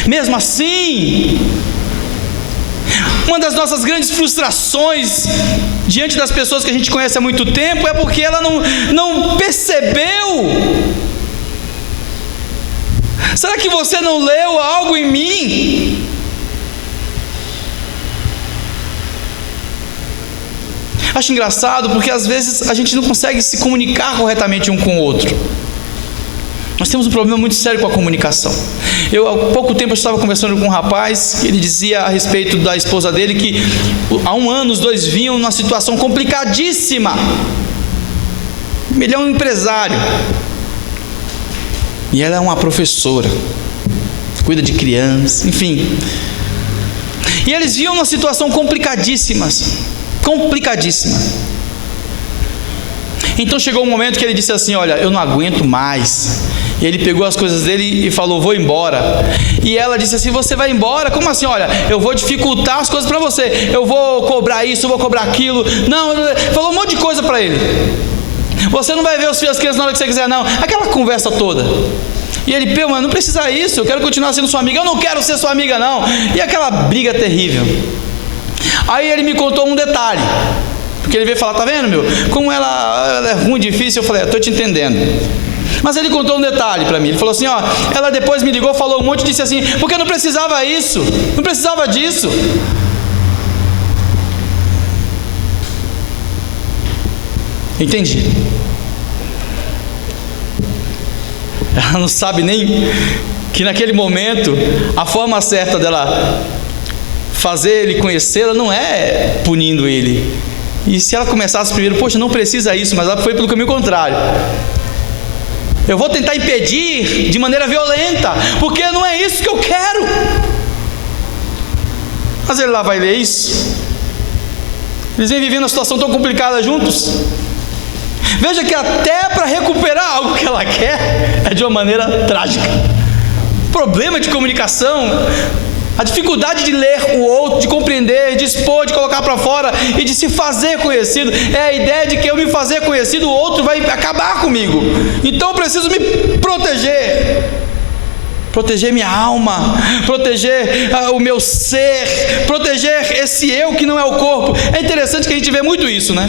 Mesmo assim, uma das nossas grandes frustrações diante das pessoas que a gente conhece há muito tempo é porque ela não percebeu. Será que você não leu algo em mim? Acho engraçado porque às vezes a gente não consegue se comunicar corretamente um com o outro. Nós temos um problema muito sério com a comunicação. Há pouco tempo eu estava conversando com um rapaz, ele dizia a respeito da esposa dele que há um ano os dois vinham numa situação complicadíssima. Ele é um empresário e ela é uma professora, cuida de crianças, enfim. E eles viam uma situação complicadíssima. Então chegou um momento que ele disse assim: olha, eu não aguento mais. E ele pegou as coisas dele e falou: vou embora. E ela disse assim: você vai embora? Como assim? Olha, eu vou dificultar as coisas para você, eu vou cobrar isso, eu vou cobrar aquilo. Não, falou um monte de coisa para ele. Você não vai ver os filhos, as crianças na hora que você quiser, não. Aquela conversa toda. E ele: pô, mas não precisa isso, eu quero continuar sendo sua amiga. Eu não quero ser sua amiga, não. E aquela briga terrível. Aí ele me contou um detalhe, porque ele veio falar: tá vendo, meu, como ela é ruim, difícil. Eu falei: estou te entendendo. Mas ele contou um detalhe para mim. Ele falou assim: ó, ela depois me ligou, falou um monte, disse assim: porque não precisava isso, não precisava disso. Entendi. Ela não sabe nem que naquele momento a forma certa dela fazer ele conhecê-la não é punindo ele. E se ela começasse primeiro: poxa, não precisa isso, mas ela foi pelo caminho contrário. Eu vou tentar impedir de maneira violenta, porque não é isso que eu quero. Mas ele lá vai ler isso. Eles vêm vivendo uma situação tão complicada juntos. Veja que até para recuperar algo que ela quer é de uma maneira trágica. Problema de comunicação, a dificuldade de ler o outro, de compreender, de expor, de colocar para fora e de se fazer conhecido. É a ideia de que eu me fazer conhecido, o outro vai acabar comigo. Então eu preciso me proteger. Proteger minha alma, proteger o meu ser, proteger esse eu que não é o corpo. É interessante que a gente vê muito isso, né?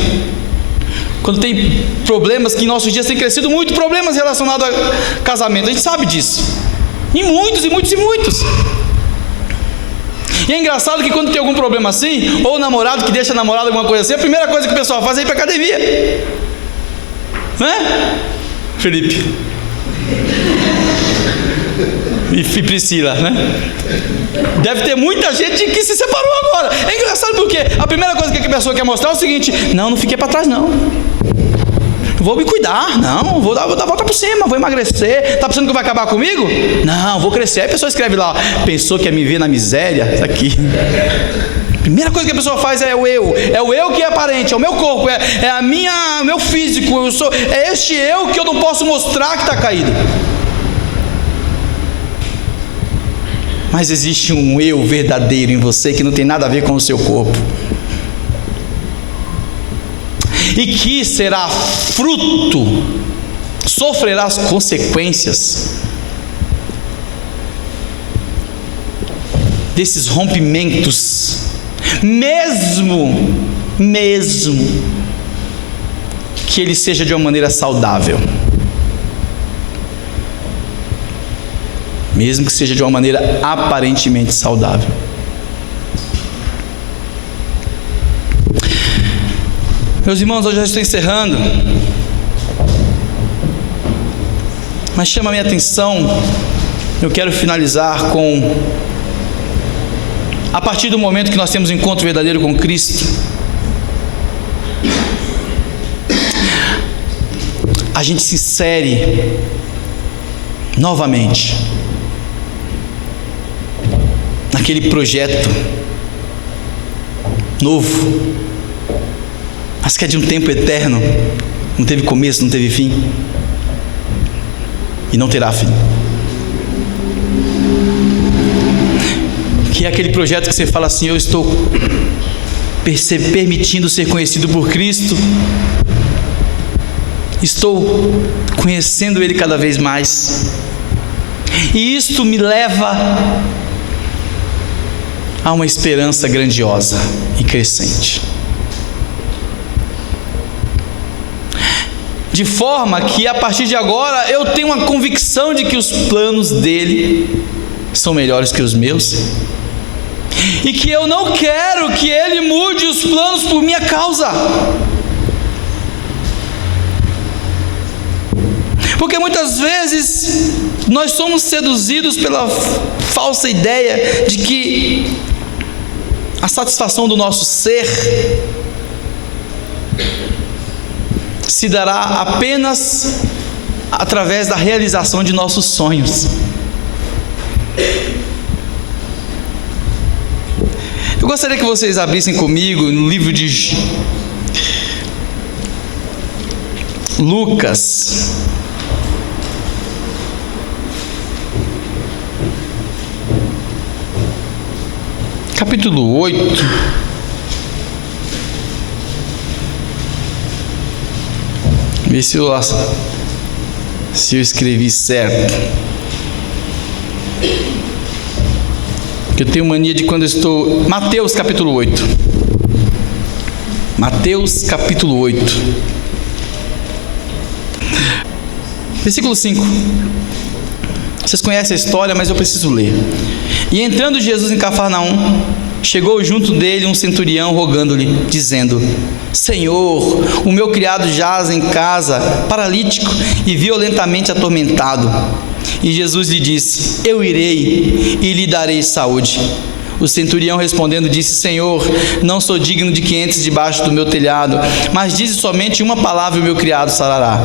Quando tem problemas que em nossos dias têm crescido muito, problemas relacionados a casamento, a gente sabe disso. E muitos. E é engraçado que quando tem algum problema assim, ou o namorado que deixa a namorada, alguma coisa assim, a primeira coisa que o pessoal faz é ir para academia. Né? Felipe e Priscila, né? Deve ter muita gente que se separou agora. É engraçado porque a primeira coisa que a pessoa quer mostrar é o seguinte: não fiquei para trás, não. Vou me cuidar, não, vou dar a volta por cima, vou emagrecer. Tá pensando que vai acabar comigo? Não, vou crescer. Aí a pessoa escreve lá: pensou que ia me ver na miséria? Tá aqui. Primeira coisa que a pessoa faz é o eu que é aparente, é o meu corpo, é meu físico, é este eu que eu não posso mostrar que está caído. Mas existe um eu verdadeiro em você que não tem nada a ver com o seu corpo, e que será fruto, sofrerá as consequências desses rompimentos, mesmo que ele seja de uma maneira saudável, mesmo que seja de uma maneira aparentemente saudável. Meus irmãos, hoje eu já estou encerrando, mas chama a minha atenção, eu quero finalizar com: a partir do momento que nós temos um encontro verdadeiro com Cristo, a gente se insere novamente naquele projeto novo, mas que é de um tempo eterno, não teve começo, não teve fim, e não terá fim. Que é aquele projeto que você fala assim: eu estou permitindo ser conhecido por Cristo, estou conhecendo Ele cada vez mais, e isto me leva a uma esperança grandiosa e crescente, de forma que a partir de agora eu tenho uma convicção de que os planos dele são melhores que os meus, e que eu não quero que ele mude os planos por minha causa, Porque muitas vezes nós somos seduzidos pela falsa ideia de que a satisfação do nosso ser se dará apenas através da realização de nossos sonhos. Eu gostaria que vocês abrissem comigo no livro de Lucas, capítulo 8, vê se eu escrevi certo, que eu tenho mania de quando eu estou... Mateus capítulo 8, Mateus capítulo 8, versículo 5. Vocês conhecem a história, mas eu preciso ler. E entrando Jesus em Cafarnaum, chegou junto dele um centurião rogando-lhe, dizendo: Senhor, o meu criado jaz em casa, paralítico e violentamente atormentado. E Jesus lhe disse: Eu irei e lhe darei saúde. O centurião respondendo disse: Senhor, não sou digno de que entres debaixo do meu telhado, mas dize somente uma palavra e o meu criado sarará.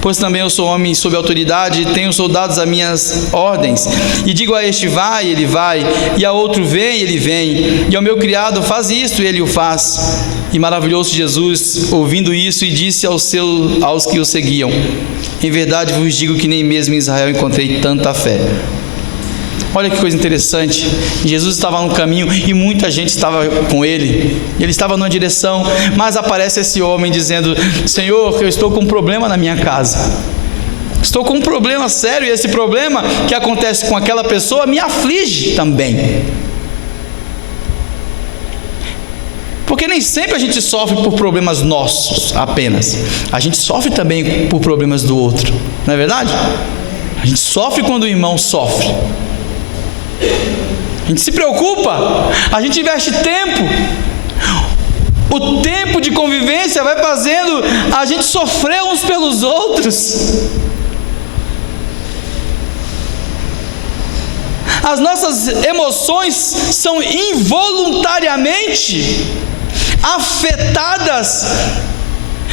Pois também eu sou homem sob autoridade e tenho soldados a minhas ordens. E digo a este: vai, ele vai, e a outro: vem, ele vem, e ao meu criado: faz isto, e ele o faz. E maravilhou-se Jesus ouvindo isso e disse aos que o seguiam: Em verdade vos digo que nem mesmo em Israel encontrei tanta fé. Olha que coisa interessante. Jesus estava no caminho e muita gente estava com ele. Ele estava numa direção, mas aparece esse homem dizendo: Senhor, eu estou com um problema na minha casa. Estou com um problema sério, e esse problema que acontece com aquela pessoa me aflige também. Porque nem sempre a gente sofre por problemas nossos apenas. A gente sofre também por problemas do outro. Não é verdade? A gente sofre quando o irmão sofre. A gente se preocupa, a gente investe tempo. O tempo de convivência vai fazendo a gente sofrer uns pelos outros. As nossas emoções são involuntariamente afetadas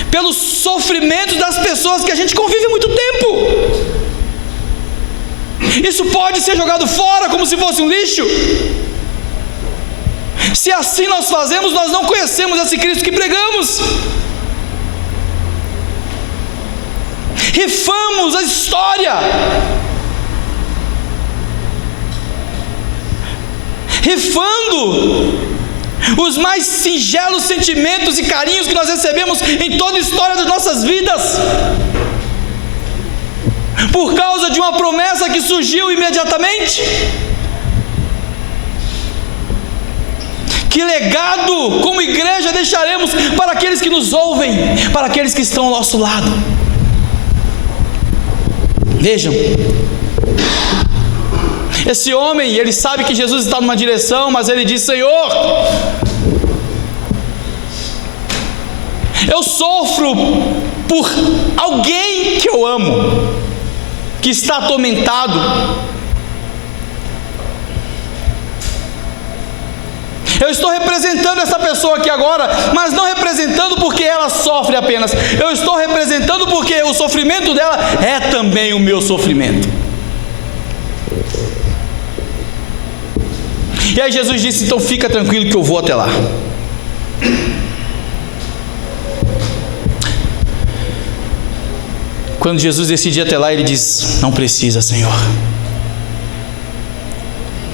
pelo sofrimento das pessoas que a gente convive há muito tempo. Isso pode ser jogado fora como se fosse um lixo. Se assim nós fazemos, nós não conhecemos esse Cristo que pregamos. Rifamos a história, rifando os mais singelos sentimentos e carinhos que nós recebemos em toda a história das nossas vidas, por causa de uma promessa que surgiu imediatamente. Que legado, como igreja, deixaremos para aqueles que nos ouvem, para aqueles que estão ao nosso lado? Vejam, esse homem, ele sabe que Jesus está numa direção, mas ele diz: Senhor, eu sofro por alguém que eu amo, que está atormentado. Eu estou representando essa pessoa aqui agora, mas não representando porque ela sofre apenas. Eu estou representando porque o sofrimento dela é também o meu sofrimento. E aí Jesus disse: então fica tranquilo que eu vou até lá. Quando Jesus decide ir até lá, ele diz: não precisa, Senhor,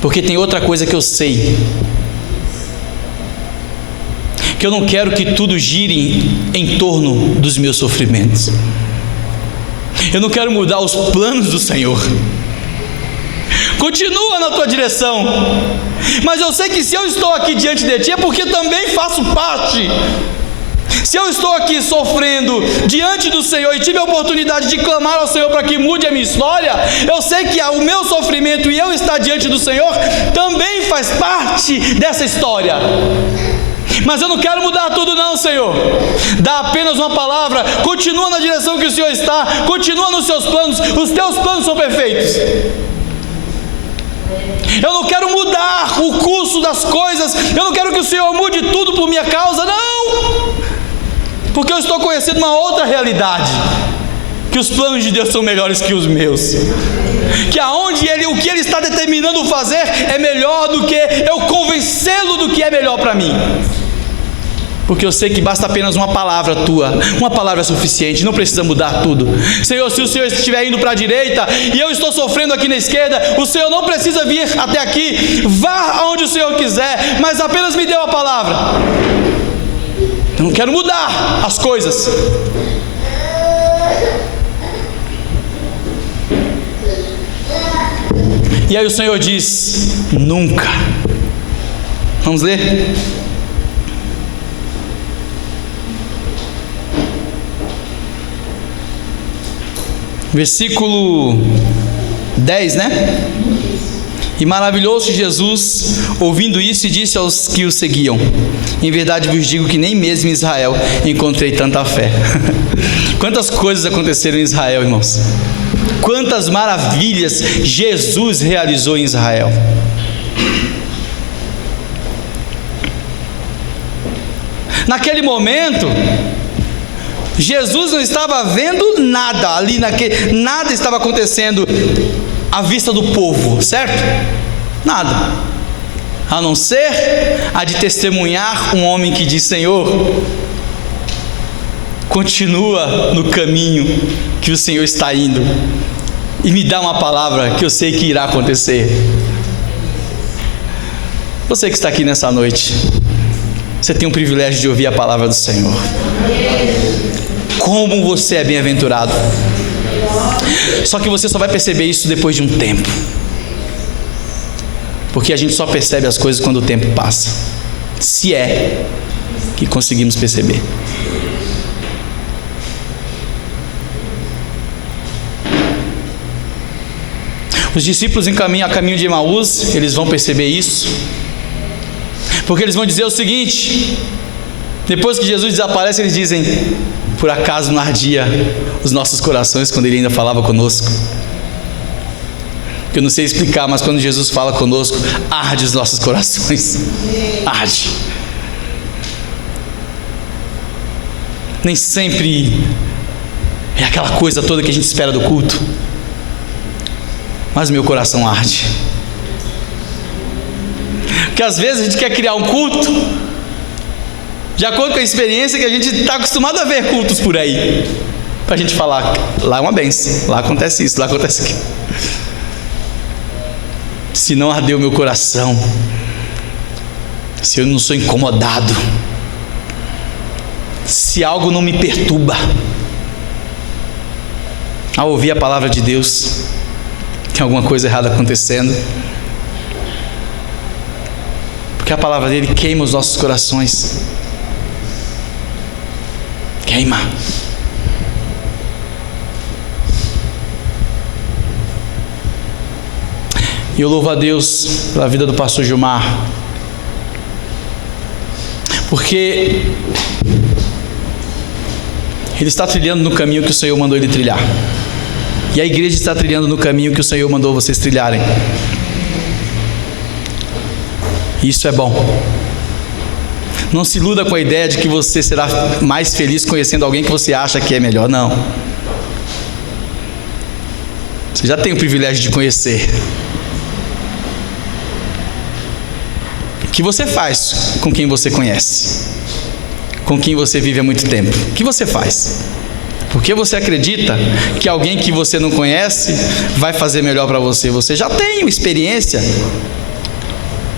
porque tem outra coisa que eu sei, que eu não quero que tudo gire em torno dos meus sofrimentos. Eu não quero mudar os planos do Senhor. Continua na tua direção, mas eu sei que se eu estou aqui diante de ti é porque também faço parte. Se eu estou aqui sofrendo diante do Senhor e tive a oportunidade de clamar ao Senhor para que mude a minha história, eu sei que o meu sofrimento e eu estar diante do Senhor também faz parte dessa história. Mas eu não quero mudar tudo não, Senhor. Dá apenas uma palavra, continua na direção que o Senhor está, continua nos seus planos, os teus planos são perfeitos. Eu não quero mudar o curso das coisas, eu não quero que o Senhor mude tudo por minha causa, não, porque eu estou conhecendo uma outra realidade, que os planos de Deus são melhores que os meus, que o que Ele está determinando fazer é melhor do que eu convencê-lo do que é melhor para mim, porque eu sei que basta apenas uma palavra tua, uma palavra é suficiente, não precisa mudar tudo. Senhor, se o Senhor estiver indo para a direita e eu estou sofrendo aqui na esquerda, o Senhor não precisa vir até aqui, vá aonde o Senhor quiser, mas apenas me dê uma palavra. Eu não quero mudar as coisas. E aí o Senhor diz: nunca. Vamos ler? Versículo 10, né? E maravilhou-se Jesus ouvindo isso e disse aos que o seguiam: em verdade vos digo que nem mesmo em Israel encontrei tanta fé. Quantas coisas aconteceram em Israel, irmãos? Quantas maravilhas Jesus realizou em Israel. Naquele momento, Jesus não estava vendo nada ali, nada estava acontecendo à vista do povo, certo? Nada, a não ser a de testemunhar um homem que diz: Senhor, continua no caminho que o Senhor está indo e me dá uma palavra que eu sei que irá acontecer. Você que está aqui nessa noite, você tem o privilégio de ouvir a palavra do Senhor. Como você é bem-aventurado. Só que você só vai perceber isso depois de um tempo, porque a gente só percebe as coisas quando o tempo passa, se é que conseguimos perceber. Os discípulos a caminho de Emaús, eles vão perceber isso, porque eles vão dizer o seguinte: depois que Jesus desaparece, eles dizem: por acaso não ardia os nossos corações quando Ele ainda falava conosco? Eu não sei explicar, mas quando Jesus fala conosco, arde os nossos corações. Arde. Nem sempre é aquela coisa toda que a gente espera do culto, mas meu coração arde. Porque às vezes a gente quer criar um culto de acordo com a experiência que a gente está acostumado a ver cultos por aí, para a gente falar: lá é uma bênção, lá acontece isso, lá acontece aquilo. Se não ardeu meu coração, se eu não sou incomodado, se algo não me perturba ao ouvir a palavra de Deus, tem alguma coisa errada acontecendo, porque a palavra dele queima os nossos corações. Queima. E eu louvo a Deus pela vida do pastor Gilmar, porque ele está trilhando no caminho que o Senhor mandou ele trilhar, e a igreja está trilhando no caminho que o Senhor mandou vocês trilharem. Isso é bom. Não se iluda com a ideia de que você será mais feliz conhecendo alguém que você acha que é melhor. Não. Você já tem o privilégio de conhecer. O que você faz com quem você conhece? Com quem você vive há muito tempo? O que você faz? Porque você acredita que alguém que você não conhece vai fazer melhor para você? Você já tem uma experiência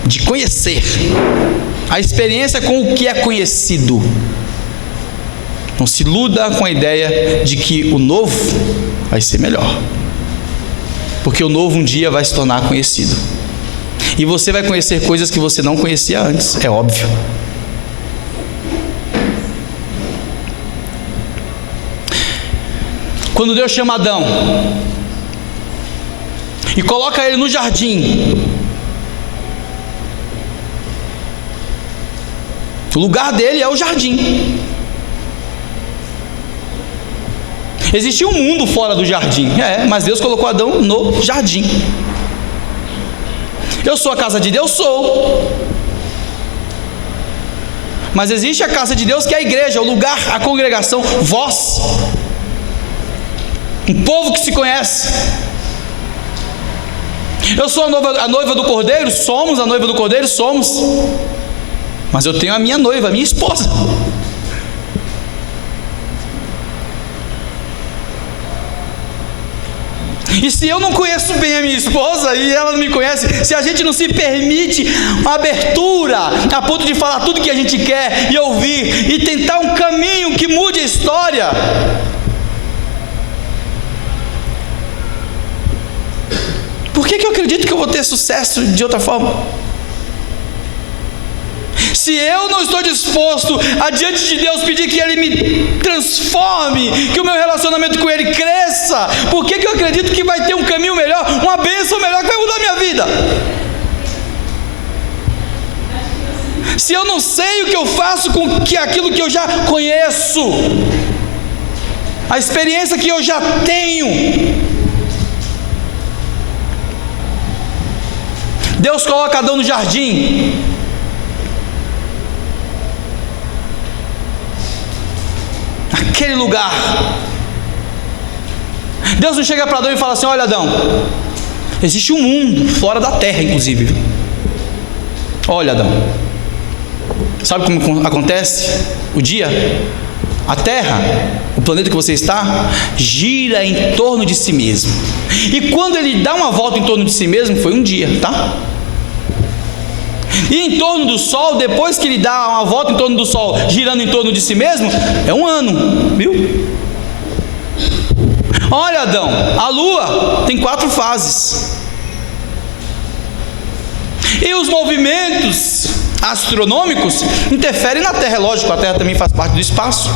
de conhecer. A experiência com o que é conhecido. Não se iluda com a ideia de que o novo vai ser melhor, porque o novo um dia vai se tornar conhecido, e você vai conhecer coisas que você não conhecia antes, é óbvio. Quando Deus chama Adão e coloca ele no jardim, O lugar dele é o jardim. Existia um mundo fora do jardim, mas Deus colocou Adão no jardim. Eu sou a casa de Deus? Sou. Mas existe a casa de Deus, que é a igreja, o lugar, a congregação, vós, um povo que se conhece. Eu sou a noiva do Cordeiro? Somos a noiva do Cordeiro? Somos. Mas eu tenho a minha noiva, a minha esposa. E se eu não conheço bem a minha esposa e ela não me conhece, se a gente não se permite uma abertura a ponto de falar tudo que a gente quer e ouvir e tentar um caminho que mude a história, por que eu acredito que eu vou ter sucesso de outra forma? Se eu não estou disposto a diante de Deus pedir que Ele me transforme, que o meu relacionamento com Ele cresça, por que eu acredito que vai ter um caminho melhor, uma bênção melhor que vai mudar a minha vida? Se eu não sei o que eu faço com aquilo que eu já conheço, a experiência que eu já tenho. Deus coloca Adão no jardim. Aquele lugar. Deus não chega para Adão e fala assim: olha, Adão, existe um mundo fora da terra, inclusive. Olha, Adão, sabe como acontece o dia? A terra, o planeta que você está, gira em torno de si mesmo. E quando ele dá uma volta em torno de si mesmo, foi um dia, tá? E em torno do Sol, depois que ele dá uma volta em torno do Sol, girando em torno de si mesmo, é um ano, viu? Olha, Adão, a Lua tem 4 fases. E os movimentos astronômicos interferem na Terra, é lógico, a Terra também faz parte do espaço.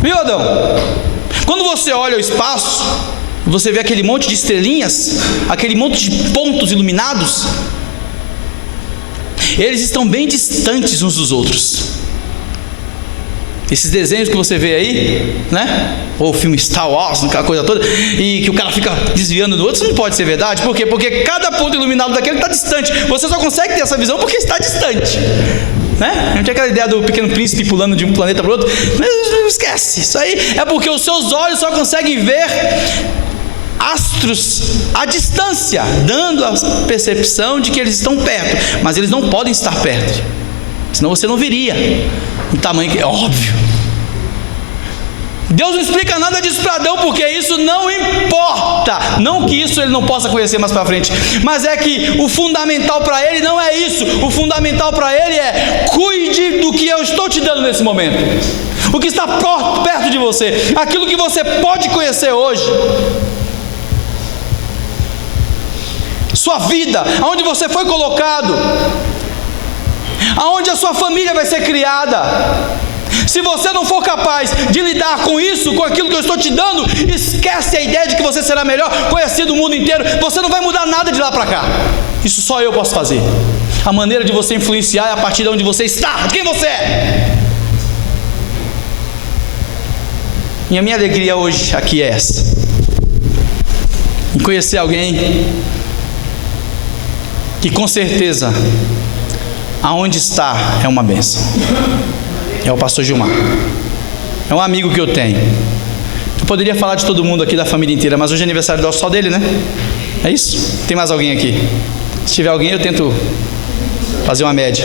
Viu, Adão? Quando você olha o espaço, você vê aquele monte de estrelinhas, aquele monte de pontos iluminados, eles estão bem distantes uns dos outros. Esses desenhos que você vê aí, né? Ou o filme Star Wars, aquela coisa toda, e que o cara fica desviando do outro, isso não pode ser verdade. Por quê? Porque cada ponto iluminado daquele está distante. Você só consegue ter essa visão porque está distante, né? Não tinha aquela ideia do Pequeno Príncipe pulando de um planeta para o outro. Mas esquece, isso aí é porque os seus olhos só conseguem ver astros à distância, dando a percepção de que eles estão perto, mas eles não podem estar perto, senão você não viria o tamanho que é óbvio. Deus não explica nada disso para Adão, porque isso não importa. Não que isso ele não possa conhecer mais para frente, mas é que o fundamental para ele não é isso. O fundamental para ele é: cuide do que eu estou te dando nesse momento, o que está perto de você, aquilo que você pode conhecer hoje, sua vida, aonde você foi colocado, aonde a sua família vai ser criada. Se você não for capaz de lidar com isso, com aquilo que eu estou te dando, esquece a ideia de que você será melhor, conhecido o mundo inteiro. Você não vai mudar nada de lá para cá. Isso só eu posso fazer. A maneira de você influenciar é a partir de onde você está, de quem você é. E a minha alegria hoje aqui é essa: em conhecer alguém que com certeza aonde está é uma bênção. É o pastor Gilmar. É um amigo que eu tenho. Eu poderia falar de todo mundo aqui, da família inteira, mas hoje é aniversário só dele, né? É isso? Tem mais alguém aqui? Se tiver alguém, eu tento fazer uma média.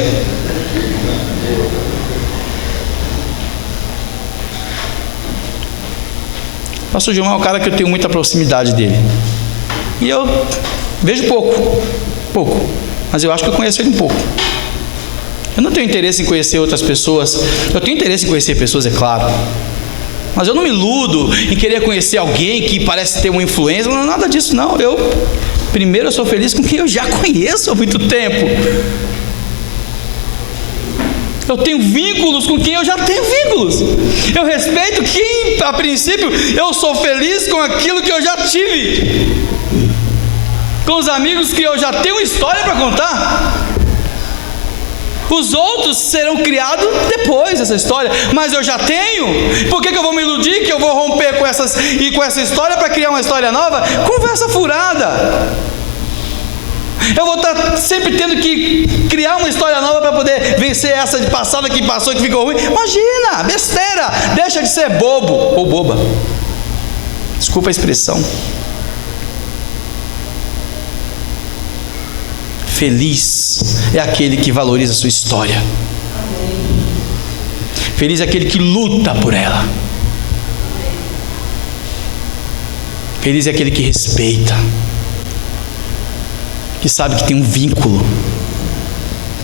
O pastor Gilmar é um cara que eu tenho muita proximidade dele. E eu vejo pouco, mas eu acho que eu conheço ele um pouco. Eu não tenho interesse em conhecer outras pessoas. Eu tenho interesse em conhecer pessoas, é claro, mas eu não me iludo em querer conhecer alguém que parece ter uma influência. Não, nada disso não. Primeiro eu sou feliz com quem eu já conheço há muito tempo. Eu tenho vínculos com quem eu já tenho vínculos. Eu respeito quem, a princípio, eu sou feliz com aquilo que eu já tive, com os amigos que eu já tenho história para contar. Os outros serão criados depois dessa história. Mas eu já tenho. Por que eu vou me iludir que eu vou romper com essa história para criar uma história nova? Conversa furada. Eu vou estar sempre tendo que criar uma história nova para poder vencer essa de passada que passou e que ficou ruim. Imagina, besteira. Deixa de ser bobo ou boba. Desculpa a expressão. Feliz é aquele que valoriza a sua história. Feliz é aquele que luta por ela. Feliz é aquele que respeita, que sabe que tem um vínculo,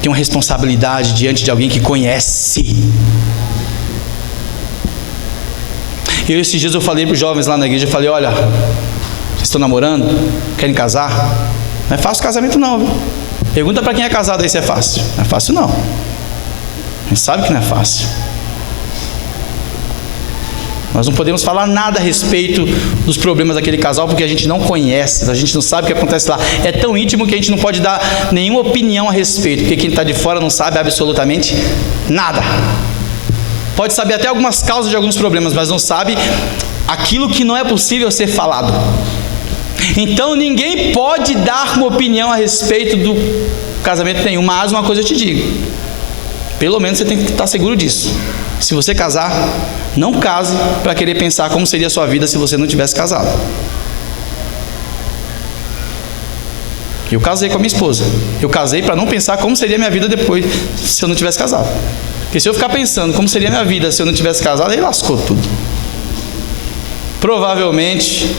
tem uma responsabilidade diante de alguém que conhece. Esses dias eu falei para os jovens lá na igreja, eu falei, olha, vocês estão namorando? Querem casar? Não é fácil o casamento não, viu? Pergunta para quem é casado aí se é fácil. Não é fácil não. A gente sabe que não é fácil. Nós não podemos falar nada a respeito dos problemas daquele casal porque a gente não conhece, a gente não sabe o que acontece lá. É tão íntimo que a gente não pode dar nenhuma opinião a respeito, porque quem está de fora não sabe absolutamente nada. Pode saber até algumas causas de alguns problemas, mas não sabe aquilo que não é possível ser falado. Então ninguém pode dar uma opinião a respeito do casamento nenhum, mas uma coisa eu te digo, pelo menos você tem que estar seguro disso. Se você casar, não case para querer pensar como seria a sua vida se você não tivesse casado. Eu casei com a minha esposa. Eu casei para não pensar como seria a minha vida depois se eu não tivesse casado. Porque se eu ficar pensando como seria a minha vida se eu não tivesse casado, aí lascou tudo. Provavelmente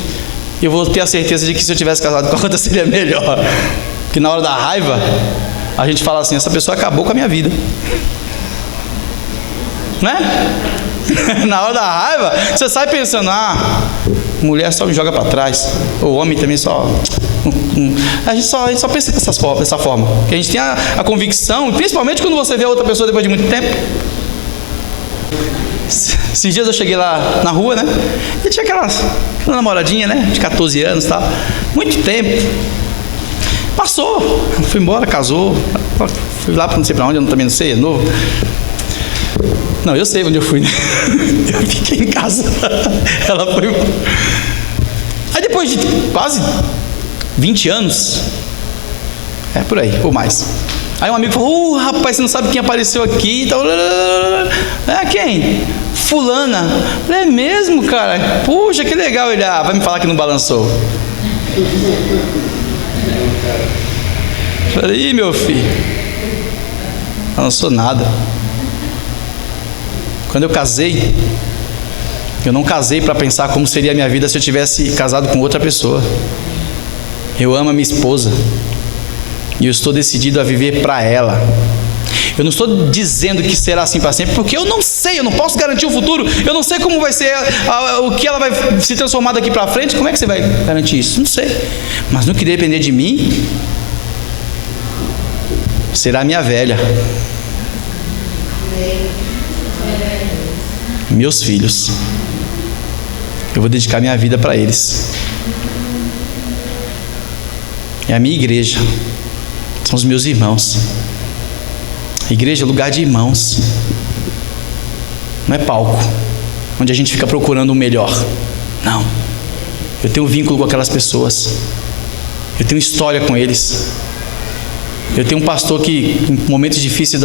eu vou ter a certeza de que se eu tivesse casado com a outra seria melhor. Porque na hora da raiva a gente fala assim, essa pessoa acabou com a minha vida. Né? Na hora da raiva, você sai pensando, mulher só me joga para trás, o homem também só... A gente só pensa dessa forma, porque a gente tem a convicção, principalmente quando você vê a outra pessoa depois de muito tempo. Esses dias eu cheguei lá na rua, né? E tinha aquela namoradinha, né? De 14 anos e tal. Muito tempo. Passou, foi embora, casou. Fui lá para não sei para onde, eu também não sei, é novo. Não, eu sei onde eu fui, né? Eu fiquei em casa. Ela foi. Aí depois de quase 20 anos, por aí, ou mais. Aí um amigo falou, rapaz, você não sabe quem apareceu aqui? Quem? Fulana. Eu falei, é mesmo, cara? Puxa, que legal. Ele, vai me falar que não balançou. Eu falei, meu filho, não balançou nada. Quando eu casei, eu não casei para pensar como seria a minha vida se eu tivesse casado com outra pessoa. Eu amo a minha esposa e eu estou decidido a viver para ela. Eu não estou dizendo que será assim para sempre, porque eu não sei, eu não posso garantir o futuro. Eu não sei como vai ser, o que ela vai se transformar daqui para frente. Como é que você vai garantir isso? Não sei. Mas no que depender de mim, será minha velha. Meus filhos, eu vou dedicar minha vida para eles. É a minha igreja, são os meus irmãos. Igreja é lugar de irmãos, não é palco onde a gente fica procurando o melhor. Não, eu tenho um vínculo com aquelas pessoas, eu tenho história com eles. Eu tenho um pastor que em momentos difíceis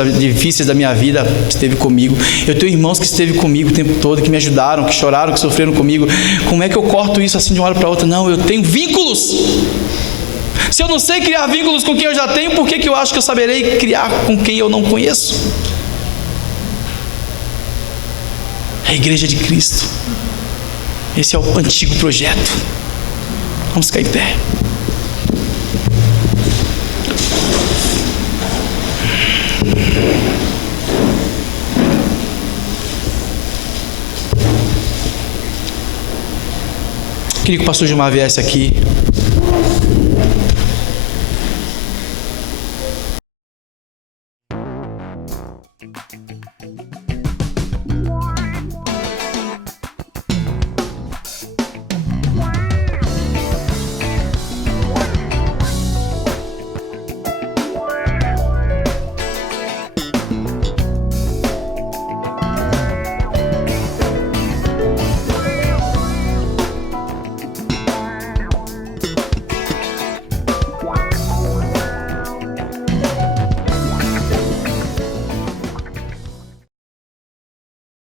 da minha vida esteve comigo. Eu tenho irmãos que esteve comigo o tempo todo, que me ajudaram, que choraram, que sofreram comigo. Como é que eu corto isso assim de uma hora para outra? Não, eu tenho vínculos. Se eu não sei criar vínculos com quem eu já tenho, por que eu acho que eu saberei criar com quem eu não conheço? É a igreja de Cristo. Esse é o antigo projeto. Vamos ficar em pé. Queria que o pastor Gilmar viesse aqui.